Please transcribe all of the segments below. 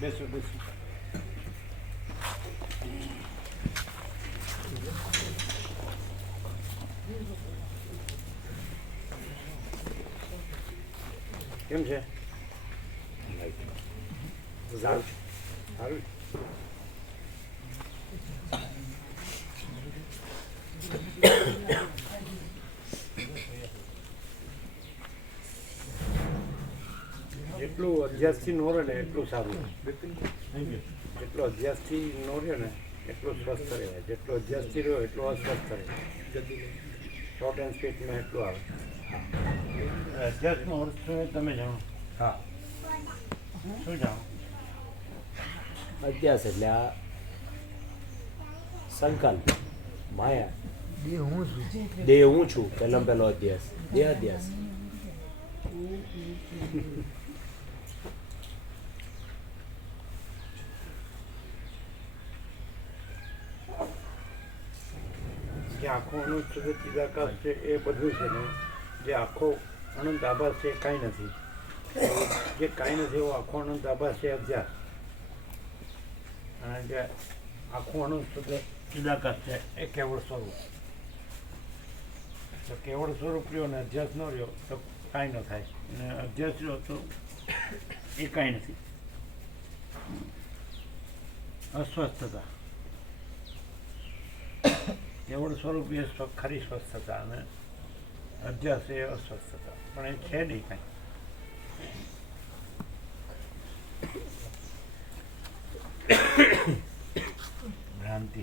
બેસો બેસો. કેમ છે? સારું સારું. જેટલું અભ્યાસથી નો રહે ને એટલું સારું. જેટલો અભ્યાસથી નો રહે ને એટલું સ્વસ્થ રહે. જેટલો અભ્યાસથી રહ્યો એટલું અસ્વસ્થ રહે. શોર્ટ એન્ડ સ્વીટમાં એટલું આવે. અભ્યાસનો અર્થ શું તમે જાણો? હા, શું જાણો? અધ્યાસ એટલે આ સંકલ્પ, માયા. દેહ હું છું, પેલો અધ્યાસ, દેહ અધ્યાસ. જે આખો અનંત સુગત ચિદાકાશ છે એ બધું છે ને, જે આખો અનંત આભાસ છે એ કાંઈ નથી. જે કાંઈ નથી એવો આખો અનંત આભાસ છે અભ્યાસ. અને જે આખું અનંત સુગત ચિદાકાશ છે એ કેવળ સ્વરૂપ. તો કેવળ સ્વરૂપ રહ્યો ને અધ્યાસ ન રહ્યો તો કાંઈ ન થાય. અને અધ્યાસ રહ્યો તો એ કાંઈ નથી. અસ્વસ્થતા. કેવળ સ્વરૂપ એ ખરી સ્વસ્થતા અને અધ્યાસ એ અસ્વસ્થતા. પણ એ છે નહીં કાંઈ. ભ્રાંતિ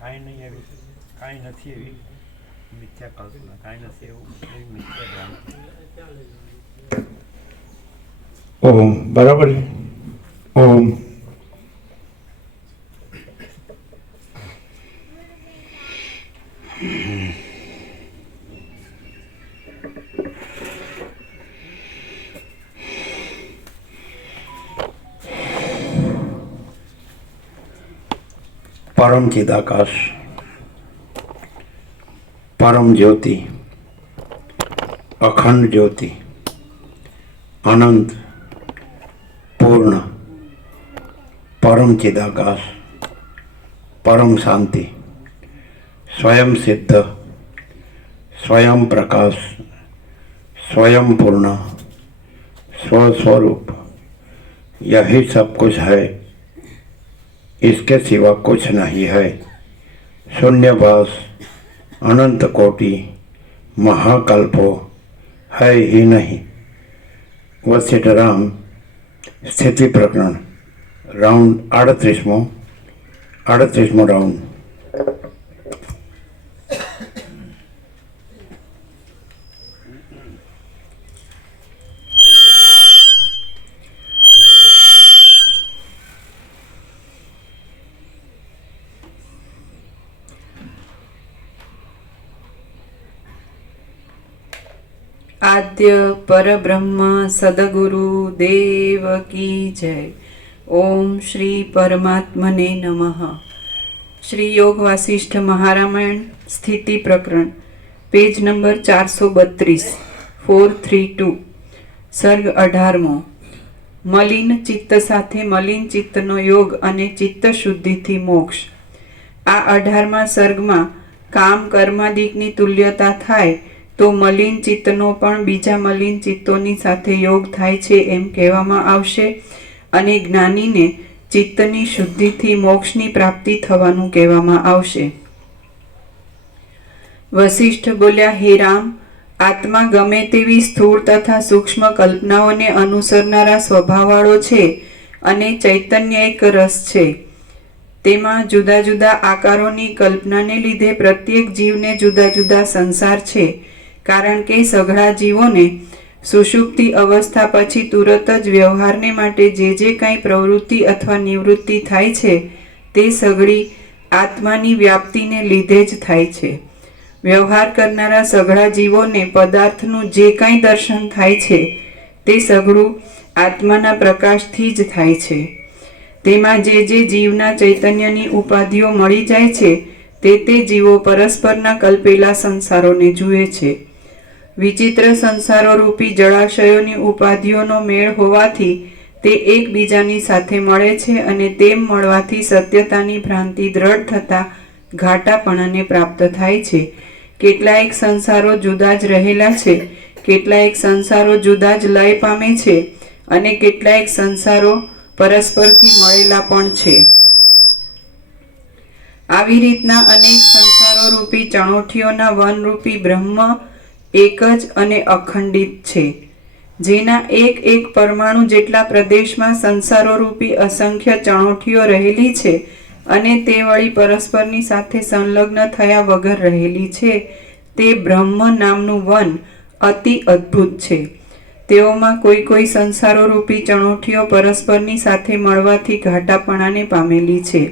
કાંઈ નહીં એવી, કાંઈ નથી એવી મિથ્યા કલ્પના, કાંઈ નથી એવું એવી મિથ્યા ભ્રાંતિ. ઓમ. બરાબર છે. ઓમ. પરમ ચિદાકાશ, પરમ જ્યોતિ, અખંડ જ્યોતિ, અનંત, પૂર્ણ, પરમ ચિદાકાશ, પરમ શાંતિ, स्वयं सिद्ध, स्वयं प्रकाश, स्वयं पूर्ण, स्वस्वरूप, यही सब कुछ है, इसके सिवा कुछ नहीं है. शून्यवास, अनंत कोटि, महाकल्पो है ही नहीं. वशिष्ठराम स्थिति प्रकरण राउंड 38मो राउंड. आद्य परब्रह्म सदगुरु देव की जय. ओम श्री परमात्मने नमः. श्री योग वासिष्ठ महारामायण स्थिति प्रकरण पेज नंबर 432 432 सर्ग 18मो. मलिन चित्त साथे मलिन चित्तनो योग अने चित्त शुद्धिथी मोक्ष. आ 18मा सर्गमां काम कर्मादिकनी तुल्यता थाय तो मलिन चित्तनो पण बीजा मलिन चित्तोनी साथे योग थाय छे एम कहेवामां आवशे अने ज्ञानीने चित्तनी शुद्धिथी मोक्षनी प्राप्ति थवानुं कहेवामां आवशे. वशिष्ठ बोल्या, हे राम, आत्मा गमे तेवी स्थूल तथा सूक्ष्म कल्पनाओने अनुसरनारा स्वभाववाळो छे अने चैतन्य एक रस छे. तेमां जुदा जुदा आकारोनी कल्पनाने लीधे प्रत्येक जीवने जुदा जुदा संसार छे. कारण के सघळा जीवोने सुषुप्ति अवस्था पछी तुरत ज व्यवहारने माटे जे कांई प्रवृत्ति अथवा निवृत्ति थाय छे ते सघળી आत्मानी व्याप्तिने लीधे ज थाय छे. व्यवहार करनारा सघळा जीवोने पदार्थनुं जे कांई दर्शन थाय छे ते सघळું आत्माना प्रकाशथी ज थाय छे. तेमां जे जीवना चैतन्यनी उपाधिओ मळी जाय छे ते जीवो परस्पરના कल्पेला संसारोने जुए छे. विचित्र संसारो रूपी जळाशयोनी उपाधिओनो मेळ होवाथी તે એકબીજાની સાથે મળે છે અને તેમ મળવાથી સત્યતાની ભ્રાંતિ દ્રઢ થતાં ઘાટાપણાને પ્રાપ્ત થાય છે. કેટલાયક સંસારો જુદા જ રહેલા છે, કેટલાયક સંસારો જુદા જ લય પામે છે અને કેટલાયક સંસારો પરસ્પરથી મળેલા પણ છે. આવી રીતના અનેક સંસારો રૂપી ચણોઠીઓના વનરૂપી બ્રહ્મ એક જ અને અખંડિત છે, જેના એક એક પરમાણુ જેટલા પ્રદેશમાં સંસારો રૂપી અસંખ્ય ચણોઠીઓ રહેલી છે અને તે વળી પરસ્પરની સાથે સંલગ્ન થયા વગર રહેલી છે. તે બ્રહ્મ નામનું વન અતિ અદ્ભુત છે. તેઓમાં કોઈ કોઈ સંસારો રૂપી ચણોઠીઓ પરસ્પરની સાથે મળવાથી ઘાટાપણાને પામેલી છે.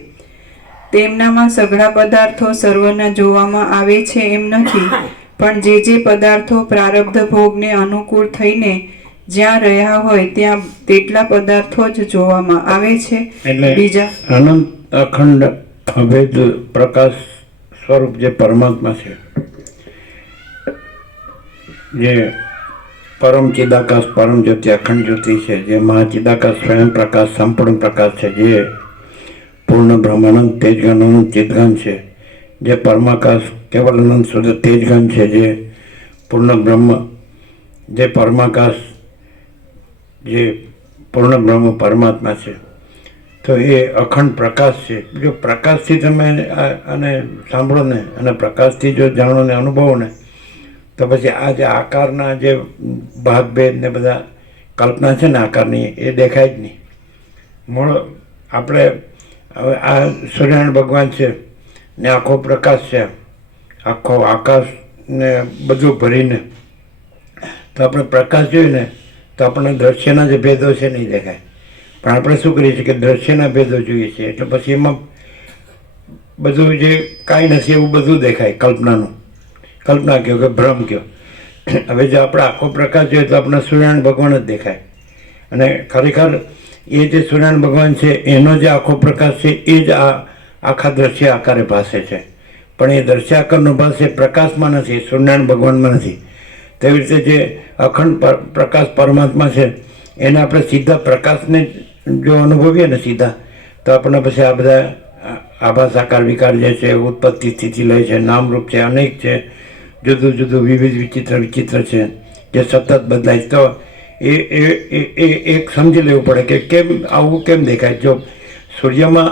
તેમનામાં સઘળા પદાર્થો સર્વના જોવામાં આવે છે એમ નથી, પણ જે પદાર્થો પ્રારબ્ધ ભોગને અનુકૂળ થઈને જ્યાં રહ્યા હોય ત્યાં તેટલા પદાર્થો જ જોવામાં આવે છે. એટલે બીજા અનંત અખંડ અભેદ પ્રકાશ સ્વરૂપ જે પરમાત્મા છે, જે પરમ ચિદાકાશ પરમ જ્યોતિ અખંડ જ્યોતિ છે, જે મહાચિદાકાશ સ્વયં પ્રકાશ સંપૂર્ણ પ્રકાશ છે, જે પૂર્ણ બ્રહ્માનંદ તેજગન અનંત ચિદગન છે, જે પરમાકાશ કેવલ અનંત શુદ્ધ તેજગન છે, જે પૂર્ણ બ્રહ્મ, જે પરમાકાશ, જે પૂર્ણ બ્રહ્મ પરમાત્મા છે. તો એ અખંડ પ્રકાશ છે. જો પ્રકાશથી તમે આને સાંભળો ને અને પ્રકાશથી જો જાણો ને અનુભવો ને, તો પછી આ જે આકારના જે ભાગભેદ ને બધા કલ્પના છે ને આકારની, એ દેખાય જ નહીં. મૂળ આપણે હવે આ સૂર્યનારાયણ ભગવાન છે ને આખો પ્રકાશ છે, આખો આકાશ ને બધું ભરીને, તો આપણે પ્રકાશ જોઈએ ને તો આપણને દ્રશ્યના જે ભેદો છે નહીં દેખાય. પણ આપણે શું કરીએ છીએ કે દ્રશ્યના ભેદો જોઈએ છીએ, એટલે પછી એમાં બધું જે કાંઈ નથી એવું બધું દેખાય. કલ્પના કહો કે ભ્રમ કહો. હવે જો આપણે આખો પ્રકાશ જોઈએ તો આપણે સૂર્યનારાયણ ભગવાન જ દેખાય. અને ખરેખર એ જે સૂર્યનારાયણ ભગવાન છે એનો જે આખો પ્રકાશ છે એ જ આખા દ્રશ્ય આકારે ભાસે છે. પણ એ દ્રશ્ય આકારનો ભાસે પ્રકાશમાં નથી, સૂર્યનારાયણ ભગવાનમાં નથી. તેવી રીતે જે અખંડ પ્રકાશ પરમાત્મા છે એને આપણે સીધા પ્રકાશને જો અનુભવીએ ને સીધા, તો આપણને પછી આ બધા આભાસ આકાર વિકાર જે છે, ઉત્પત્તિ સ્થિતિ લય છે, નામરૂપ છે, અનેક છે, જુદું જુદું વિવિધ વિચિત્ર છે, જે સતત બદલાય. તો એ એક સમજી લેવું પડે કે કેમ આવું કેમ દેખાય. જો સૂર્યમાં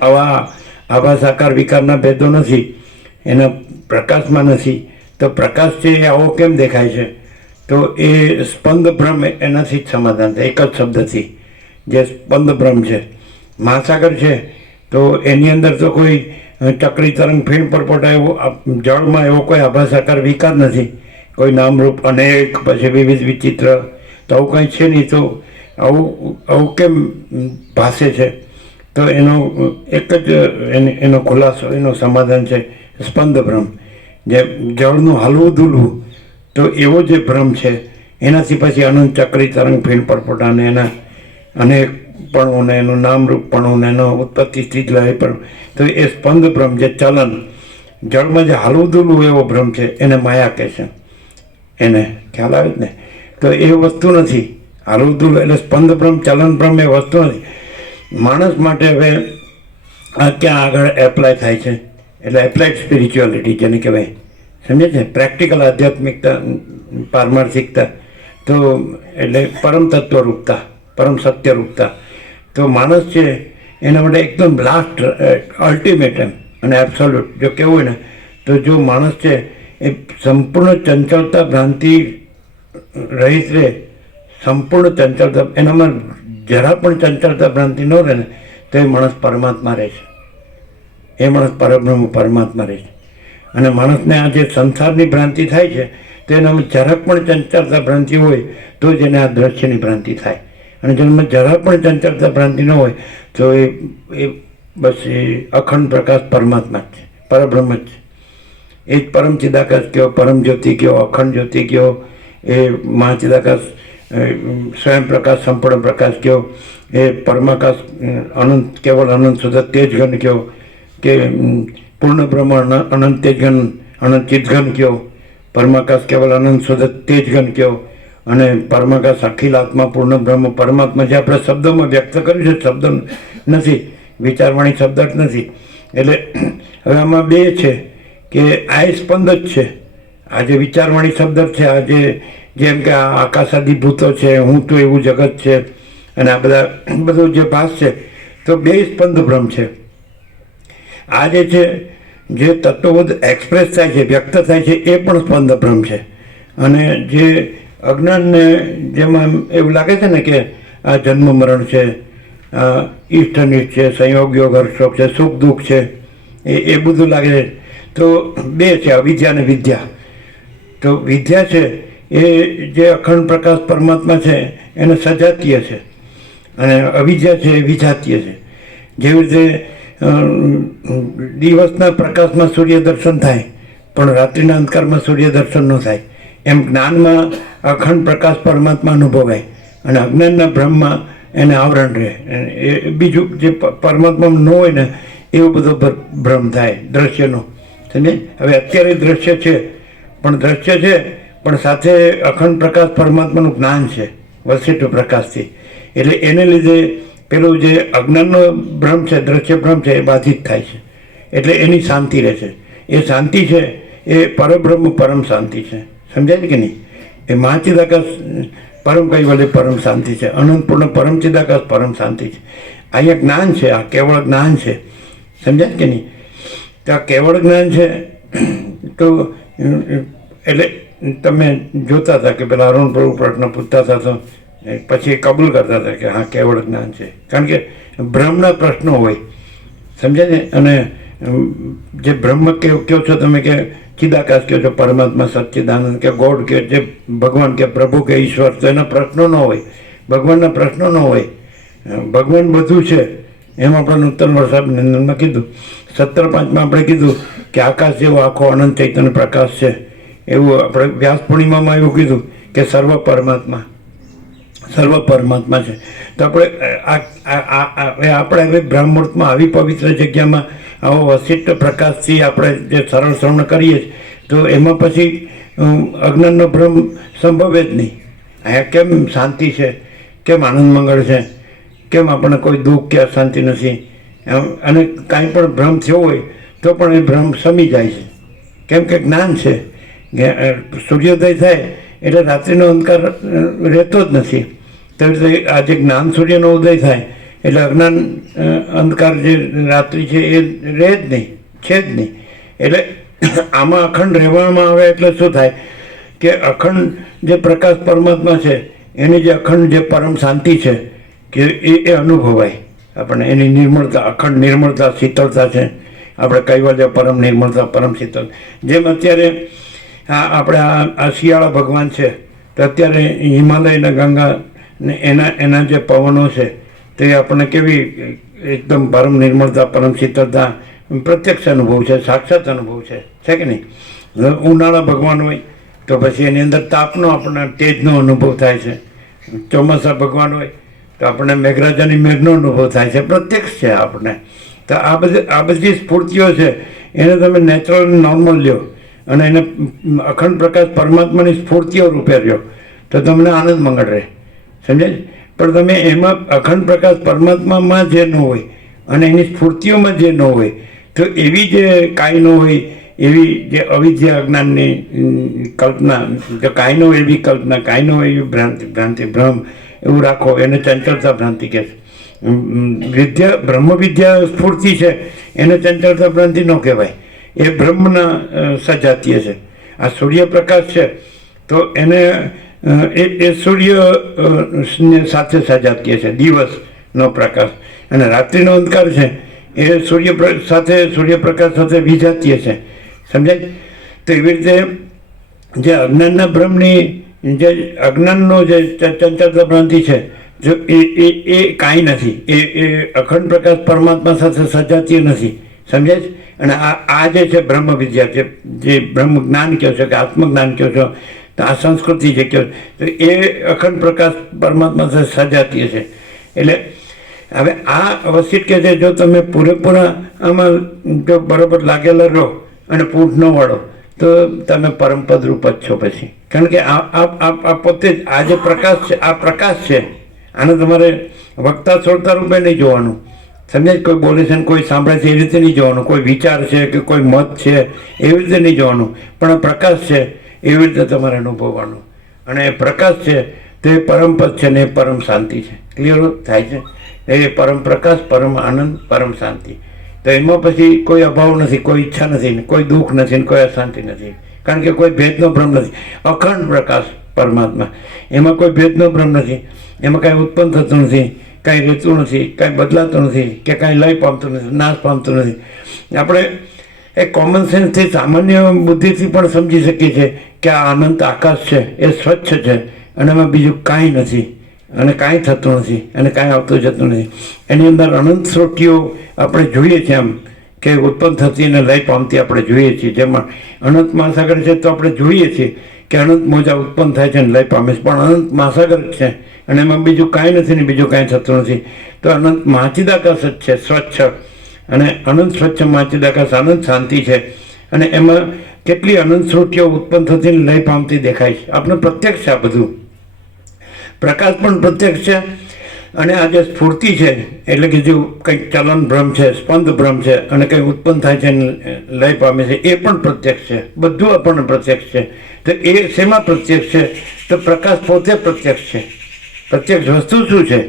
આવા આભાસ આકાર વિકારના ભેદો નથી, એના પ્રકાશમાં નથી, તો પ્રકાશ છે એ આવો કેમ દેખાય છે? તો એ સ્પંદ ભ્રમ એનાથી જ સમાધાન થાય, એક જ શબ્દથી, જે સ્પંદ ભ્રમ છે. મહાસાગર છે તો એની અંદર તો કોઈ ચક્રી તરંગ ફીણ પરપોટા એવો, જળમાં એવો કોઈ આભાસ આકાર વિકાર નથી, કોઈ નામરૂપ અનેક, પછી વિવિધ વિચિત્ર, તો આવું કંઈ છે નહીં. તો આવું કેમ ભાસે છે? તો એનો એક જ એનો ખુલાસો, એનો સમાધાન છે સ્પંદ ભ્રમ. જે જળનું હલવું ધૂલવું, તો એવો જે ભ્રમ છે એનાથી પછી અનંત ચક્રી તરંગ ફીણ પરપોટાને એના અનેકપણું ને એનું નામરૂપપણું ને એનો ઉત્પત્તિ સ્થિતિ લય પણ, તો એ સ્પંદ ભ્રમ, જે ચલન, જળમાં જે હલવું ધૂલવું એવો ભ્રમ છે એને માયા કહે છે. એને ખ્યાલ આવે જ ને? તો એ વસ્તુ નથી. હલવું ધૂલવું એટલે સ્પંદ ભ્રમ, ચલન ભ્રમ એ વસ્તુ નથી. માણસ માટે હવે આ ક્યાં આગળ એપ્લાય થાય છે? એટલે એપ્લાઇડ સ્પિરિચ્યુઆલિટી જેને કહેવાય, સમજે છે? પ્રેક્ટિકલ આધ્યાત્મિકતા, પારમાર્થિકતા, તો એટલે પરમ તત્વરૂપતા, પરમ સત્યરૂપતા. તો માણસ છે એના માટે એકદમ લાસ્ટ અલ્ટિમેટ અને એબ્સોલ્યુટ જો કહેવું હોય ને, તો જો માણસ છે એ સંપૂર્ણ ચંચળતા ભ્રાંતિ રહિત રહે, સંપૂર્ણ ચંચળતા, એનામાં જરા પણ ચંચળતા ભ્રાંતિ ન રહે ને, તો એ માણસ પરમાત્મા રહે છે. એ માણસ પરબ્રહ્મ પરમાત્મા રહે છે. અને માણસને આ જે સંસારની ભ્રાંતિ થાય છે, તો એનામાં જરાક પણ ચંચળતા ભ્રાંતિ હોય તો જ એને આ દ્રશ્યની ભ્રાંતિ થાય. અને જેનામાં જરા પણ ચંચળતા ભ્રાંતિ ન હોય તો એ બસ એ અખંડ પ્રકાશ પરમાત્મા જ છે, પરબ્રહ્મ જ છે. એ જ પરમ ચિદાકાશ કયો, પરમ જ્યોતિ કયો, અખંડ જ્યોતિ કયો, એ મહાચિદાકાશ સ્વયં પ્રકાશ સંપૂર્ણ પ્રકાશ કયો, એ પરમાકાશ અનંત કેવલ અનંત શુદ્ધ તેજઘન કયો, કે પૂર્ણ બ્રહ્મ અનંત તેજઘન અનંત ચિદઘન કયો, પરમાકાશ કેવલ અનંત શુદ્ધ તેજઘન કયો, અને પરમાકાશ અખિલ આત્મા પૂર્ણ બ્રહ્મ પરમાત્મા જે આપણે શબ્દોમાં વ્યક્ત કર્યું છે, શબ્દ નથી, વિચારવાણી શબ્દ જ નથી. એટલે હવે આમાં બે છે કે આ સ્પંદ જ છે, આ જે વિચારવાણી શબ્દ છે, આ જેમ કે આ આકાશાદિભૂતો છે, હું તો એવું જગત છે, અને આ બધું જે ભાસ છે, તો બે સ્પંદ બ્રહ્મ છે. આ જે છે જે તત્વબોધ એક્સપ્રેસ થાય છે, વ્યક્ત થાય છે, એ પણ સ્પંદ બ્રહ્મ છે. અને જે અજ્ઞાનને જેમાં એવું લાગે છે ને કે આ જન્મ મરણ છે, ઈષ્ટ અનિષ્ટ છે, સંયોગ યોગ હર્ષોપ છે, સુખ દુઃખ છે, એ બધું લાગે છે. તો બે છે, અવિદ્યા અને વિદ્યા. તો વિદ્યા છે એ જે અખંડ પ્રકાશ પરમાત્મા છે એને સજાતીય છે, અને અવિદ્યા છે એ વિજાતીય છે. જેવી રીતે દિવસના પ્રકાશમાં સૂર્ય દર્શન થાય પણ રાત્રિના અંધકારમાં સૂર્ય દર્શન ન થાય, એમ જ્ઞાનમાં અખંડ પ્રકાશ પરમાત્મા અનુભવાય અને અજ્ઞાનના બ્રહ્મમાં એને આવરણ રહે. એ બીજું જે પરમાત્મામાં ન હોય ને એવો બધો ભ્રમ થાય દ્રશ્યનો. સમજે? હવે અત્યારે દ્રશ્ય છે પણ સાથે અખંડ પ્રકાશ પરમાત્માનું જ્ઞાન છે વશિષ્ઠ પ્રકાશથી. એટલે એને લીધે પેલું જે અજ્ઞાનનો ભ્રમ છે, દ્રશ્ય ભ્રમ છે, એ બાધિત થાય છે. એટલે એની શાંતિ રહે છે. એ શાંતિ છે એ પરબ્રહ્મ પરમ શાંતિ છે. સમજાય છે કે નહીં? એ મહાચિદાકાશ પરમ કૈવલ્ય પરમ શાંતિ છે, અનંતપૂર્ણ પરમ ચિદાકાશ પરમ શાંતિ છે. અહીંયા જ્ઞાન છે, આ કેવળ જ્ઞાન છે. સમજાય કે નહીં? તો આ કેવળ જ્ઞાન છે. તો એટલે તમે જોતા હતા કે પેલા અરુણ પ્રભુ પ્રશ્ન પૂછતા હતા તો પછી કબૂલ કરતા હતા કે હા કેવળ જ્ઞાન છે. કારણ કે બ્રહ્મના પ્રશ્નો હોય, સમજે ને? અને જે બ્રહ્મ કહો છો તમે કે ચિદાકાશ કહો છો, પરમાત્મા સચ્ચિદાનંદ કે ગોડ કે જે ભગવાન કે પ્રભુ કે ઈશ્વર, તો એના પ્રશ્નો ન હોય, ભગવાનના પ્રશ્નો ન હોય. ભગવાન બધું છે. એમ આપણે નૂતન વરસાદ નિંદનમાં કીધું, 17.5માં આપણે કીધું કે આકાશ જેવો આખો અનંત ચૈતન્ય પ્રકાશ છે. એવું આપણે વ્યાસ પૂર્ણિમામાં એવું કીધું કે સર્વ પરમાત્મા છે. તો આપણે હવે બ્રહ્મમુહૂર્તમાં આવી પવિત્ર જગ્યામાં આવો વશિષ્ઠ પ્રકાશથી આપણે જે સરળ શ્રવણ કરીએ તો એમાં પછી અજ્ઞાનનો ભ્રમ સંભવે જ નહીં. અહીંયા કેમ શાંતિ છે, કેમ આનંદ મંગળ છે, કેમ આપણને કોઈ દુઃખ કે અશાંતિ નથી. અને કાંઈ પણ ભ્રમ થયો હોય તો પણ એ ભ્રમ શમી જાય છે. કેમ કે જ્ઞાન છે. સૂર્યોદય થાય એટલે રાત્રિનો અંધકાર રહેતો જ નથી. તો આજે જ્ઞાન સૂર્યનો ઉદય થાય એટલે અજ્ઞાન અંધકાર જે રાત્રિ છે એ રહે જ નહીં, છે જ નહીં. એટલે આમાં અખંડ રહેવામાં આવે એટલે શું થાય કે અખંડ જે પ્રકાશ પરમાત્મા છે એની જે અખંડ જે પરમ શાંતિ છે કે એ અનુભવાય આપણને. એની નિર્મળતા, અખંડ નિર્મળતા, શીતળતા છે. આપણે કૈવલ્ય પરમ નિર્મળતા, પરમ શીતળ. જેમ અત્યારે આપણે આ શિયાળા ભગવાન છે તો અત્યારે હિમાલયના ગંગા ને એના જે પવનો છે તે આપણને કેવી એકદમ પરમ નિર્મળતા, પરમ શીતળતા પ્રત્યક્ષ અનુભવ છે, સાક્ષાત અનુભવ છે કે નહીં? ઉનાળા ભગવાન હોય તો પછી એની અંદર તાપનો આપણને તેજનો અનુભવ થાય છે. ચોમાસા ભગવાન હોય તો આપણને મેઘરાજાની મેઘનો અનુભવ થાય છે, પ્રત્યક્ષ છે આપણને. તો આ બધી સ્ફૂર્તિઓ છે એને તમે નેચરલ નોર્મલ લ્યો અને એને અખંડ પ્રકાશ પરમાત્માની સ્ફૂર્તિઓ રૂપે લ્યો તો તમને આનંદ મંગળ રહે. સમજાય? પણ તમે એમાં અખંડ પ્રકાશ પરમાત્મામાં જે ન હોય અને એની સ્ફૂર્તિઓમાં જે ન હોય તો એવી જે કાંઈ ન હોય એવી જે અવિદ્યા અજ્ઞાનની કલ્પના, જો કાંઈ ન હોય એવી કલ્પના, કાંઈ ન હોય એવી ભ્રાંતિ ભ્રમ એવું રાખો, એને ચંચળતા ભ્રાંતિ કહે છે. બ્રહ્મ વિદ્યા સ્ફૂર્તિ છે એને ચંચળતા ભ્રાંતિ ન કહેવાય. એ બ્રહ્મના સજાતીય છે. આ સૂર્યપ્રકાશ છે તો એને એ સૂર્ય સાથે સજાતીય છે, દિવસનો પ્રકાશ. અને રાત્રિનો અંધકાર છે એ સૂર્યપ્રકાશ સાથે વિજાતીય છે. સમજાય? તો એવી રીતે જે અજ્ઞાનના બ્રહ્મની જે અજ્ઞાનનો જે ચંચળતા ભ્રાંતિ છે જો એ કાંઈ નથી, એ અખંડ પ્રકાશ પરમાત્મા સાથે સજાતીય નથી. સમજાય? અને આ જે છે બ્રહ્મ વિદ્યા, જે બ્રહ્મ જ્ઞાન કહો છો કે આત્મજ્ઞાન કહો છો, તો આ સંસ્કૃતિ જે કહો તો એ અખંડ પ્રકાશ પરમાત્મા સાથે સજાતીય છે. એટલે હવે આ અવશ્ય કે છે જો તમે પૂરેપૂરા આમાં જો બરાબર લાગેલા રહો અને પૂંઠ ન વાળો તો તમે પરમપદ રૂપ જ છો પછી. કારણ કે આ પોતે જ આ જે પ્રકાશ છે, આ પ્રકાશ છે. આને તમારે વક્તા છોડતા રૂપે નહીં જોવાનું, સમજાય? કોઈ બોલે છે ને કોઈ સાંભળે છે એ રીતે નહીં જોવાનું, કોઈ વિચાર છે કે કોઈ મત છે એવી રીતે નહીં જોવાનું, પણ આ પ્રકાશ છે એવી રીતે તમારે અનુભવવાનું. અને એ પ્રકાશ છે તે પરમપદ છે ને એ પરમ શાંતિ છે. ક્લિયર થાય છે? એ પરમ પ્રકાશ, પરમ આનંદ, પરમ શાંતિ. તો એમાં પછી કોઈ અભાવ નથી, કોઈ ઈચ્છા નથી, કોઈ દુઃખ નથી, કોઈ અશાંતિ નથી. કારણ કે કોઈ ભેદનો ભ્રમ નથી. અખંડ પ્રકાશ પરમાત્મા, એમાં કોઈ ભેદનો ભ્રમ નથી. એમાં કાંઈ ઉત્પન્ન થતું નથી, કાંઈ રહેતું નથી, કાંઈ બદલાતું નથી, કે કાંઈ લય પામતું નથી, નાશ પામતું નથી. આપણે એ કોમન સેન્સથી, સામાન્ય બુદ્ધિથી પણ સમજી શકીએ છીએ કે આ અનંત આકાશ છે એ સ્વચ્છ છે અને એમાં બીજું કાંઈ નથી અને કાંઈ થતું નથી અને કાંઈ આવતું જતું નથી. એની અંદર અનંત સૃષ્ટિઓ આપણે જોઈએ છીએ, આમ કે ઉત્પન્ન થતી અને લય પામતી આપણે જોઈએ છીએ. જેમાં અનંત મહાસાગર છે તો આપણે જોઈએ છીએ કે અનંત મોજા ઉત્પન્ન થાય છે અને લય પામે છે, પણ અનંત મહાસાગર છે અને એમાં બીજું કાંઈ નથી ને બીજું કાંઈ થતું નથી. તો અનંત મહાચિદાકાશ જ છે, સ્વચ્છ, અને અનંત સ્વચ્છ મહાચિદાકાશ અનંત શાંતિ છે. અને એમાં કેટલી અનંત સૃષ્ટિઓ ઉત્પન્ન થતી ને લય પામતી દેખાય છે. આપણે પ્રત્યક્ષ છે આ બધું. પ્રકાશ પણ પ્રત્યક્ષ છે અને આ જે સ્ફૂર્તિ છે એટલે કે જે કંઈક ચલન ભ્રમ છે, સ્પંદ ભ્રમ છે અને કંઈ ઉત્પન્ન થાય છે લય પામે છે એ પણ પ્રત્યક્ષ છે. બધું આપણને પ્રત્યક્ષ છે. તો એ શેમાં પ્રત્યક્ષ છે? તો પ્રકાશ પોતે પ્રત્યક્ષ છે. પ્રત્યક્ષ વસ્તુ શું છે?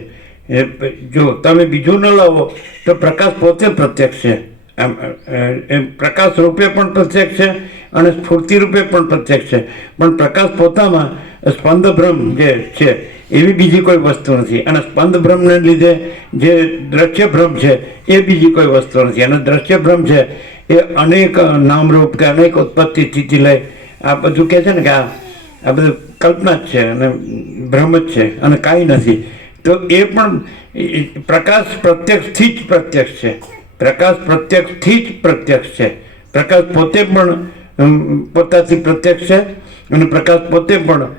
જો તમે બીજું ન લાવો તો પ્રકાશ પોતે પ્રત્યક્ષ છે. એમ પ્રકાશ રૂપે પણ પ્રત્યક્ષ છે અને સ્ફૂર્તિ રૂપે પણ પ્રત્યક્ષ છે. પણ પ્રકાશ પોતામાં સ્પંદ ભ્રમ જે છે એવી બીજી કોઈ વસ્તુ નથી. અને સ્પંદ ભ્રમને લીધે જે દ્રશ્ય ભ્રમ છે એ બીજી કોઈ વસ્તુ નથી. અને દ્રશ્ય ભ્રમ છે એ અનેક નામરૂપ કે અનેક ઉત્પત્તિ સ્થિતિ લઈ આ બધું કહે છે ને કે આ બધું કલ્પના જ છે અને ભ્રમ જ છે અને કાંઈ નથી. તો એ પણ પ્રકાશ પ્રત્યક્ષથી જ પ્રત્યક્ષ છે. પ્રકાશ પ્રત્યક્ષથી જ પ્રત્યક્ષ છે. પ્રકાશ પોતે પણ પોતાથી પ્રત્યક્ષ છે અને પ્રકાશ પોતે પણ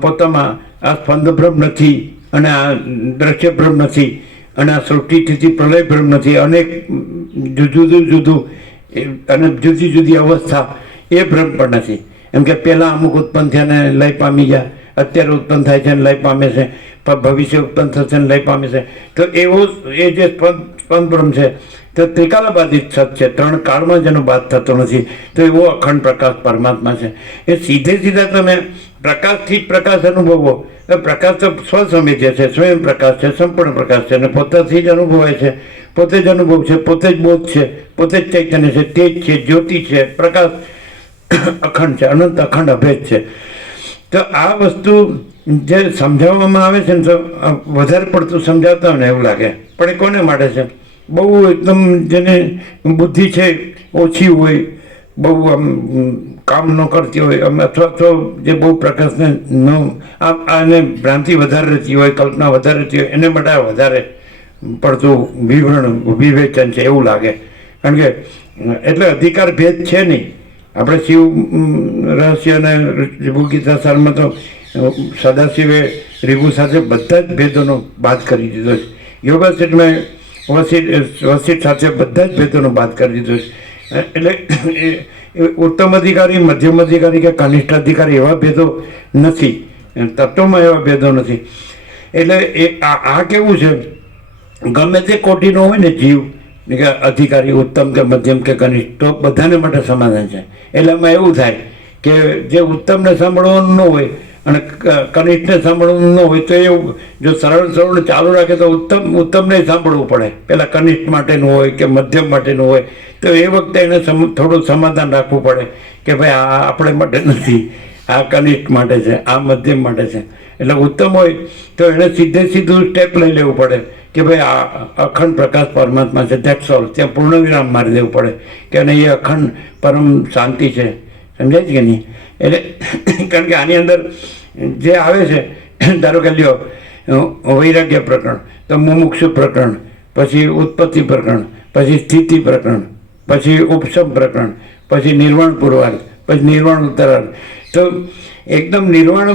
પોતામાં આ સ્પંદ ભ્રમ નથી અને આ દ્રશ્ય ભ્રમ નથી અને આ સૃષ્ટિ સ્થિતિ પ્રલય ભ્રમ નથી. અનેક જુદું અને જુદી જુદી અવસ્થા એ ભ્રમ પણ નથી. એમ કે પહેલાં અમુક ઉત્પન્ન થયા ને લય પામી ગયા, અત્યારે ઉત્પન્ન થાય છે ને લય પામે છે, ભવિષ્ય ઉત્પન્ન થશે ને લય પામે છે. તો એવો એ જે સ્પંદ ભ્રમ છે તો ત્રિકાલબાધિત સત છે, ત્રણ કાળમાં જેનો બાદ થતો નથી. તો એવો અખંડ પ્રકાશ પરમાત્મા છે. એ સીધા તમે પ્રકાશથી જ પ્રકાશ અનુભવો. પ્રકાશ તો સ્વસમેધ્ય છે, સ્વયં પ્રકાશ છે, સંપૂર્ણ પ્રકાશ છે અને પોતાથી જ અનુભવાય છે. પોતે જ અનુભવ છે, પોતે જ બોધ છે, પોતે જ ચૈતન્ય છે, તેજ છે, જ્યોતિ છે, પ્રકાશ અખંડ છે, અનંત અખંડ અભેદ છે. તો આ વસ્તુ જે સમજાવવામાં આવે છે ને તો વધારે પડતું સમજાવતા હોય ને એવું લાગે, પણ એ કોને માટે છે? બહુ એકદમ જેને બુદ્ધિ છે ઓછી હોય, બહુ આમ કામ ન કરતી હોય અથવા તો જે બહુ પ્રકાશને આને ભ્રાંતિ વધારે રહેતી હોય, કલ્પના વધારે રહેતી હોય, એને માટે વધારે પડતું વિવેચન છે એવું લાગે. કારણ કે એટલે અધિકાર ભેદ છે નહીં. આપણે શિવ રહસ્ય અને રિભુ ગીતા સારમાં તો સદાશિવે રિભુ સાથે બધા જ ભેદોનો બાદ કરી દીધો છે. યોગા સેટમાં વસિષ્ઠ સાથે બધા જ ભેદોનો બાદ કરી દીધો છે. એટલે ઉત્તમ અધિકારી, મધ્યમ અધિકારી કે કનિષ્ઠ અધિકારી એવા ભેદો નથી, તત્વમાં એવા ભેદો નથી. એટલે આ કેવું છે, ગમે તે કોટીનો હોય ને જીવ કે અધિકારી, ઉત્તમ કે મધ્યમ કે કનિષ્ઠ, તો બધાને માટે સમાધાન છે. એટલે એમાં એવું થાય કે જે ઉત્તમને સાંભળવાનું ન હોય અને કનિષ્ઠને સાંભળવાનું ન હોય તો એવું જો સરળ ચાલુ રાખે તો ઉત્તમને સાંભળવું પડે. પહેલાં કનિષ્ઠ માટેનું હોય કે મધ્યમ માટેનું હોય તો એ વખતે એને થોડું સમાધાન રાખવું પડે કે ભાઈ આ આપણે માટે નથી, આ કનિષ્ઠ માટે છે, આ મધ્યમ માટે છે. એટલે ઉત્તમ હોય તો એને સીધું સ્ટેપ લઈ લેવું પડે કે ભાઈ આ અખંડ પ્રકાશ પરમાત્મા છે, ધેટ્સ ઓલ. ત્યાં પૂર્ણ વિરામ મારી દેવું પડે કે અને એ અખંડ પરમ શાંતિ છે. સમજાય છે કે નહીં? એટલે કારણ કે આની અંદર જે આવે છે, ધારો કે લ્યો વૈરાગ્ય પ્રકરણ, તો મુમુક્ષુ પ્રકરણ, પછી ઉત્પત્તિ પ્રકરણ, પછી સ્થિતિ પ્રકરણ, પછી ઉપશમ પ્રકરણ, પછી નિર્વાણ પૂર્વાર્ધ, પછી નિર્વાણ ઉત્તરાર્ધ. તો એકદમ નિર્વાણ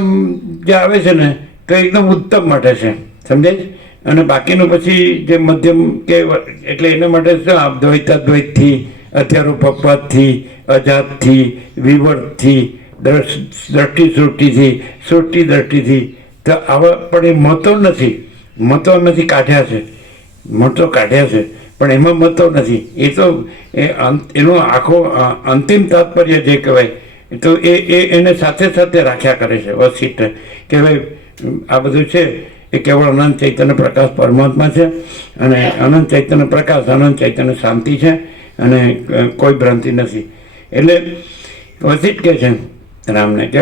જે આવે છે ને તો એકદમ ઉત્તમ માટે છે. સમજાય? અને બાકીનું પછી જે મધ્યમ કે એટલે એના માટે શું દ્વૈતાદ્વૈતથી અત્યારોપપાતથી, અજાતથી, વિવર્તથી, દ્રષ્ટિ સૃષ્ટિ દ્રષ્ટિથી, તો આવા પણ એ મતો નથી. મતો એમાંથી કાઢ્યા છે, મતો કાઢ્યા છે, પણ એમાં મતો નથી. એ તો એનો આખો અંતિમ તાત્પર્ય જે કહેવાય તો એને સાથે સાથે રાખ્યા કરે છે વસિષ્ઠ, કે ભાઈ આ બધું છે એ કેવળ અનંત ચૈતન્ય પ્રકાશ પરમાત્મા છે, અને અનંત ચૈતન્ય પ્રકાશ, અનંત ચૈતન્ય શાંતિ છે, અને કોઈ ભ્રાંતિ નથી. એટલે વસિષ્ઠ કહે છે રામને કે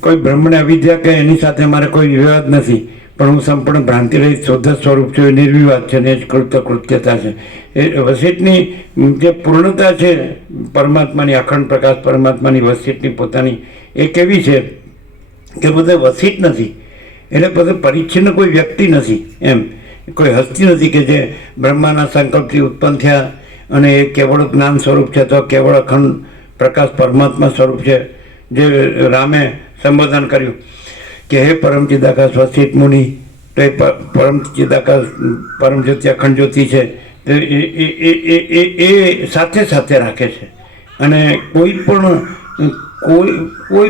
કોઈ બ્રહ્મણે અવિદ્યા કે એની સાથે મારે કોઈ વિવાદ નથી, પણ હું સંપૂર્ણ ભ્રાંતિ રહિત શુદ્ધ સ્વરૂપ છું, એ નિર્વિવાદ છે ને એ જ કૃત્યતા છે. એ વસિષ્ઠની જે પૂર્ણતા છે પરમાત્માની, અખંડ પ્રકાશ પરમાત્માની, વસિષ્ઠની પોતાની એ કેવી છે કે બધે વસિષ્ઠ નથી, એટલે બધે પરિચ્છિન્ન કોઈ વ્યક્તિ નથી, એમ કોઈ હસ્તી નથી કે જે બ્રહ્માના સંકલ્પથી ઉત્પન્ન થયા અને એ કેવળ જ્ઞાન સ્વરૂપ છે, તો કેવળ અખંડ પ્રકાશ પરમાત્મા સ્વરૂપ છે. જે રામે સંબોધન કર્યું કે હે પરમ ચિદાકાશ વસિષ્ઠ મુનિ, તો એ પરમ ચિદાકાશ પરમ જ્યોતિ અખંડ જ્યોતિ છે, તો એ સાથે સાથે રાખે છે. અને કોઈ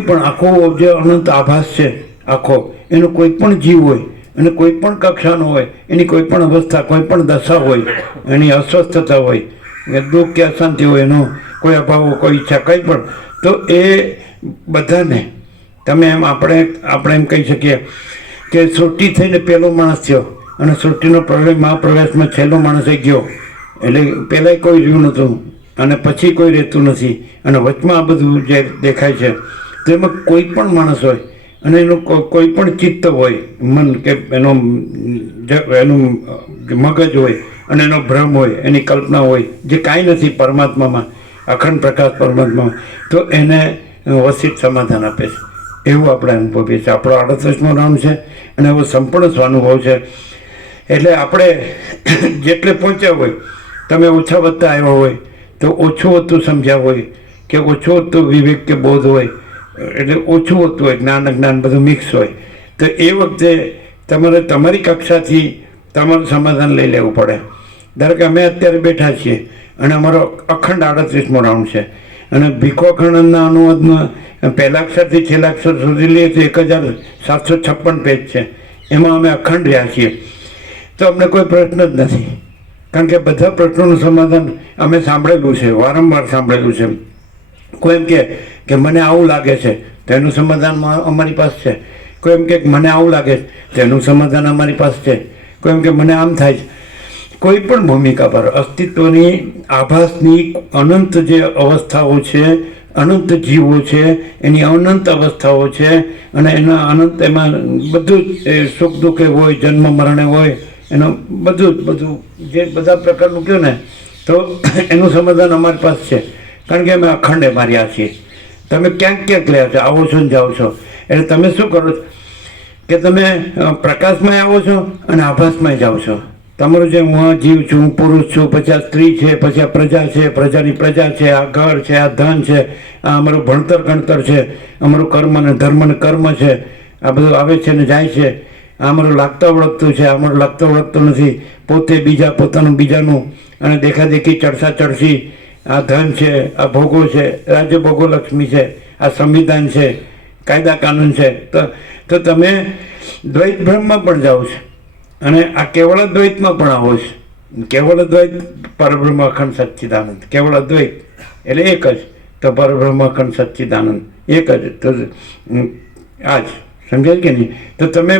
પણ આખો જે અનંત આભાસ છે આખો, એનો કોઈ પણ જીવ હોય અને કોઈ પણ કક્ષાનો હોય, એની કોઈ પણ અવસ્થા, કોઈ પણ દશા હોય, એની અસ્વસ્થતા હોય, દુઃખ કે અશાંતિ હોય, એનો કોઈ અભાવ, કોઈ ઈચ્છા, કંઈ પણ, તો એ બધાને તમે એમ આપણે એમ કહી શકીએ કે સૃષ્ટિ થઈને પહેલો માણસ થયો અને સૃષ્ટિનો પ્રલય મહાપ્રવેશમાં છેલ્લો માણસ ગયો, એટલે પહેલાંય કોઈ રહ્યું નહોતું અને પછી કોઈ રહેતું નથી, અને વચમાં આ બધું જે દેખાય છે, તો એમાં કોઈ પણ માણસ હોય અને એનું કોઈ પણ ચિત્ત હોય, મન કે એનું મગજ હોય અને એનો ભ્રમ હોય, એની કલ્પના હોય, જે કાંઈ નથી પરમાત્મામાં, અખંડ પ્રકાશ પરમાત્મામાં, તો એને વસિષ્ઠ સમાધાન આપે છે. એવું આપણે અનુભવીએ છીએ. આપણો 38મો રાઉન્ડ છે અને એવો સંપૂર્ણ સ્વાનુભવ છે. એટલે આપણે જેટલે પહોંચ્યા હોય, તમે ઓછા વધતા આવ્યા હોય તો ઓછું વધતું સમજ્યા હોય કે ઓછું વધતું વિવેક કે બોધ હોય, એટલે ઓછું વધતું હોય, જ્ઞાન બધું મિક્સ હોય, તો એ વખતે તમારે તમારી કક્ષાથી તમારું સમાધાન લઈ લેવું પડે. ધારો કે અમે અત્યારે બેઠા છીએ અને અમારો અખંડ 38મો રાઉન્ડ છે, અને ભીખોખંડના અનુવાદમાં પહેલા અક્ષરથી છેલ્લા અક્ષર સુધી લઈએ તો 1756 પેજ છે, એમાં અમે અખંડ રહ્યા છીએ. તો અમને કોઈ પ્રશ્ન જ નથી, કારણ કે બધા પ્રશ્નોનું સમાધાન અમે સાંભળેલું છે, વારંવાર સાંભળેલું છે. કોઈ એમ કે મને આવું લાગે છે, તેનું સમાધાન અમારી પાસે છે. કોઈ એમ કે મને આવું લાગે છે, તેનું સમાધાન અમારી પાસે છે. કોઈ એમ કે મને આમ થાય છે. કોઈ પણ ભૂમિકા પર અસ્તિત્વની આભાસની અનંત જે અવસ્થાઓ છે, અનંત જીવો છે, એની અનંત અવસ્થાઓ છે, અને એના અનંત એમાં બધું જ સુખ દુઃખે હોય, જન્મ મરણે હોય, એનું બધું જે બધા પ્રકારનું કહ્યું ને, તો એનું સમાધાન અમારી પાસે છે, કારણ કે અમે અખંડે માર્યા છીએ. તમે ક્યાંક રહ્યા છો, આવો છો ને જાઓ છો, એટલે તમે શું કરો છો કે તમે પ્રકાશમાં આવો છો અને આભાસમાં જાઓ છો. તમારું જે હું જીવ છું, હું પુરુષ છું, પછી આ સ્ત્રી છે, પછી આ પ્રજા છે, પ્રજાની પ્રજા છે, આ ઘર છે, આ ધન છે, આ અમારું ભણતર ગણતર છે, અમારું કર્મ અને ધર્મ અને કર્મ છે, આ બધું આવે છે ને જાય છે. આ અમારું લાગતા ઓળખતું છે, અમારું લાગતા ઓળખતું નથી, પોતે બીજા, પોતાનું બીજાનું, અને દેખાદેખી ચડસા ચડસી, આ ધન છે, આ ભોગો છે, રાજ્ય ભોગો લક્ષ્મી છે, આ સંવિધાન છે, કાયદા કાનૂન છે. તો તમે દ્વૈત બ્રહ્મમાં પણ જાઓ છો અને આ કેવળ અદ્વૈતમાં પણ આવો છો. કેવળ અદ્વૈત પરબ્રહ્મ અખંડ સચ્ચિદાનંદ, કેવળ અદ્વૈત એટલે એક જ, તો પરબ્રહ્મ અખંડ સચ્ચિદાનંદ એક જ, તો આ જ સમજાય કે નહીં. તો તમે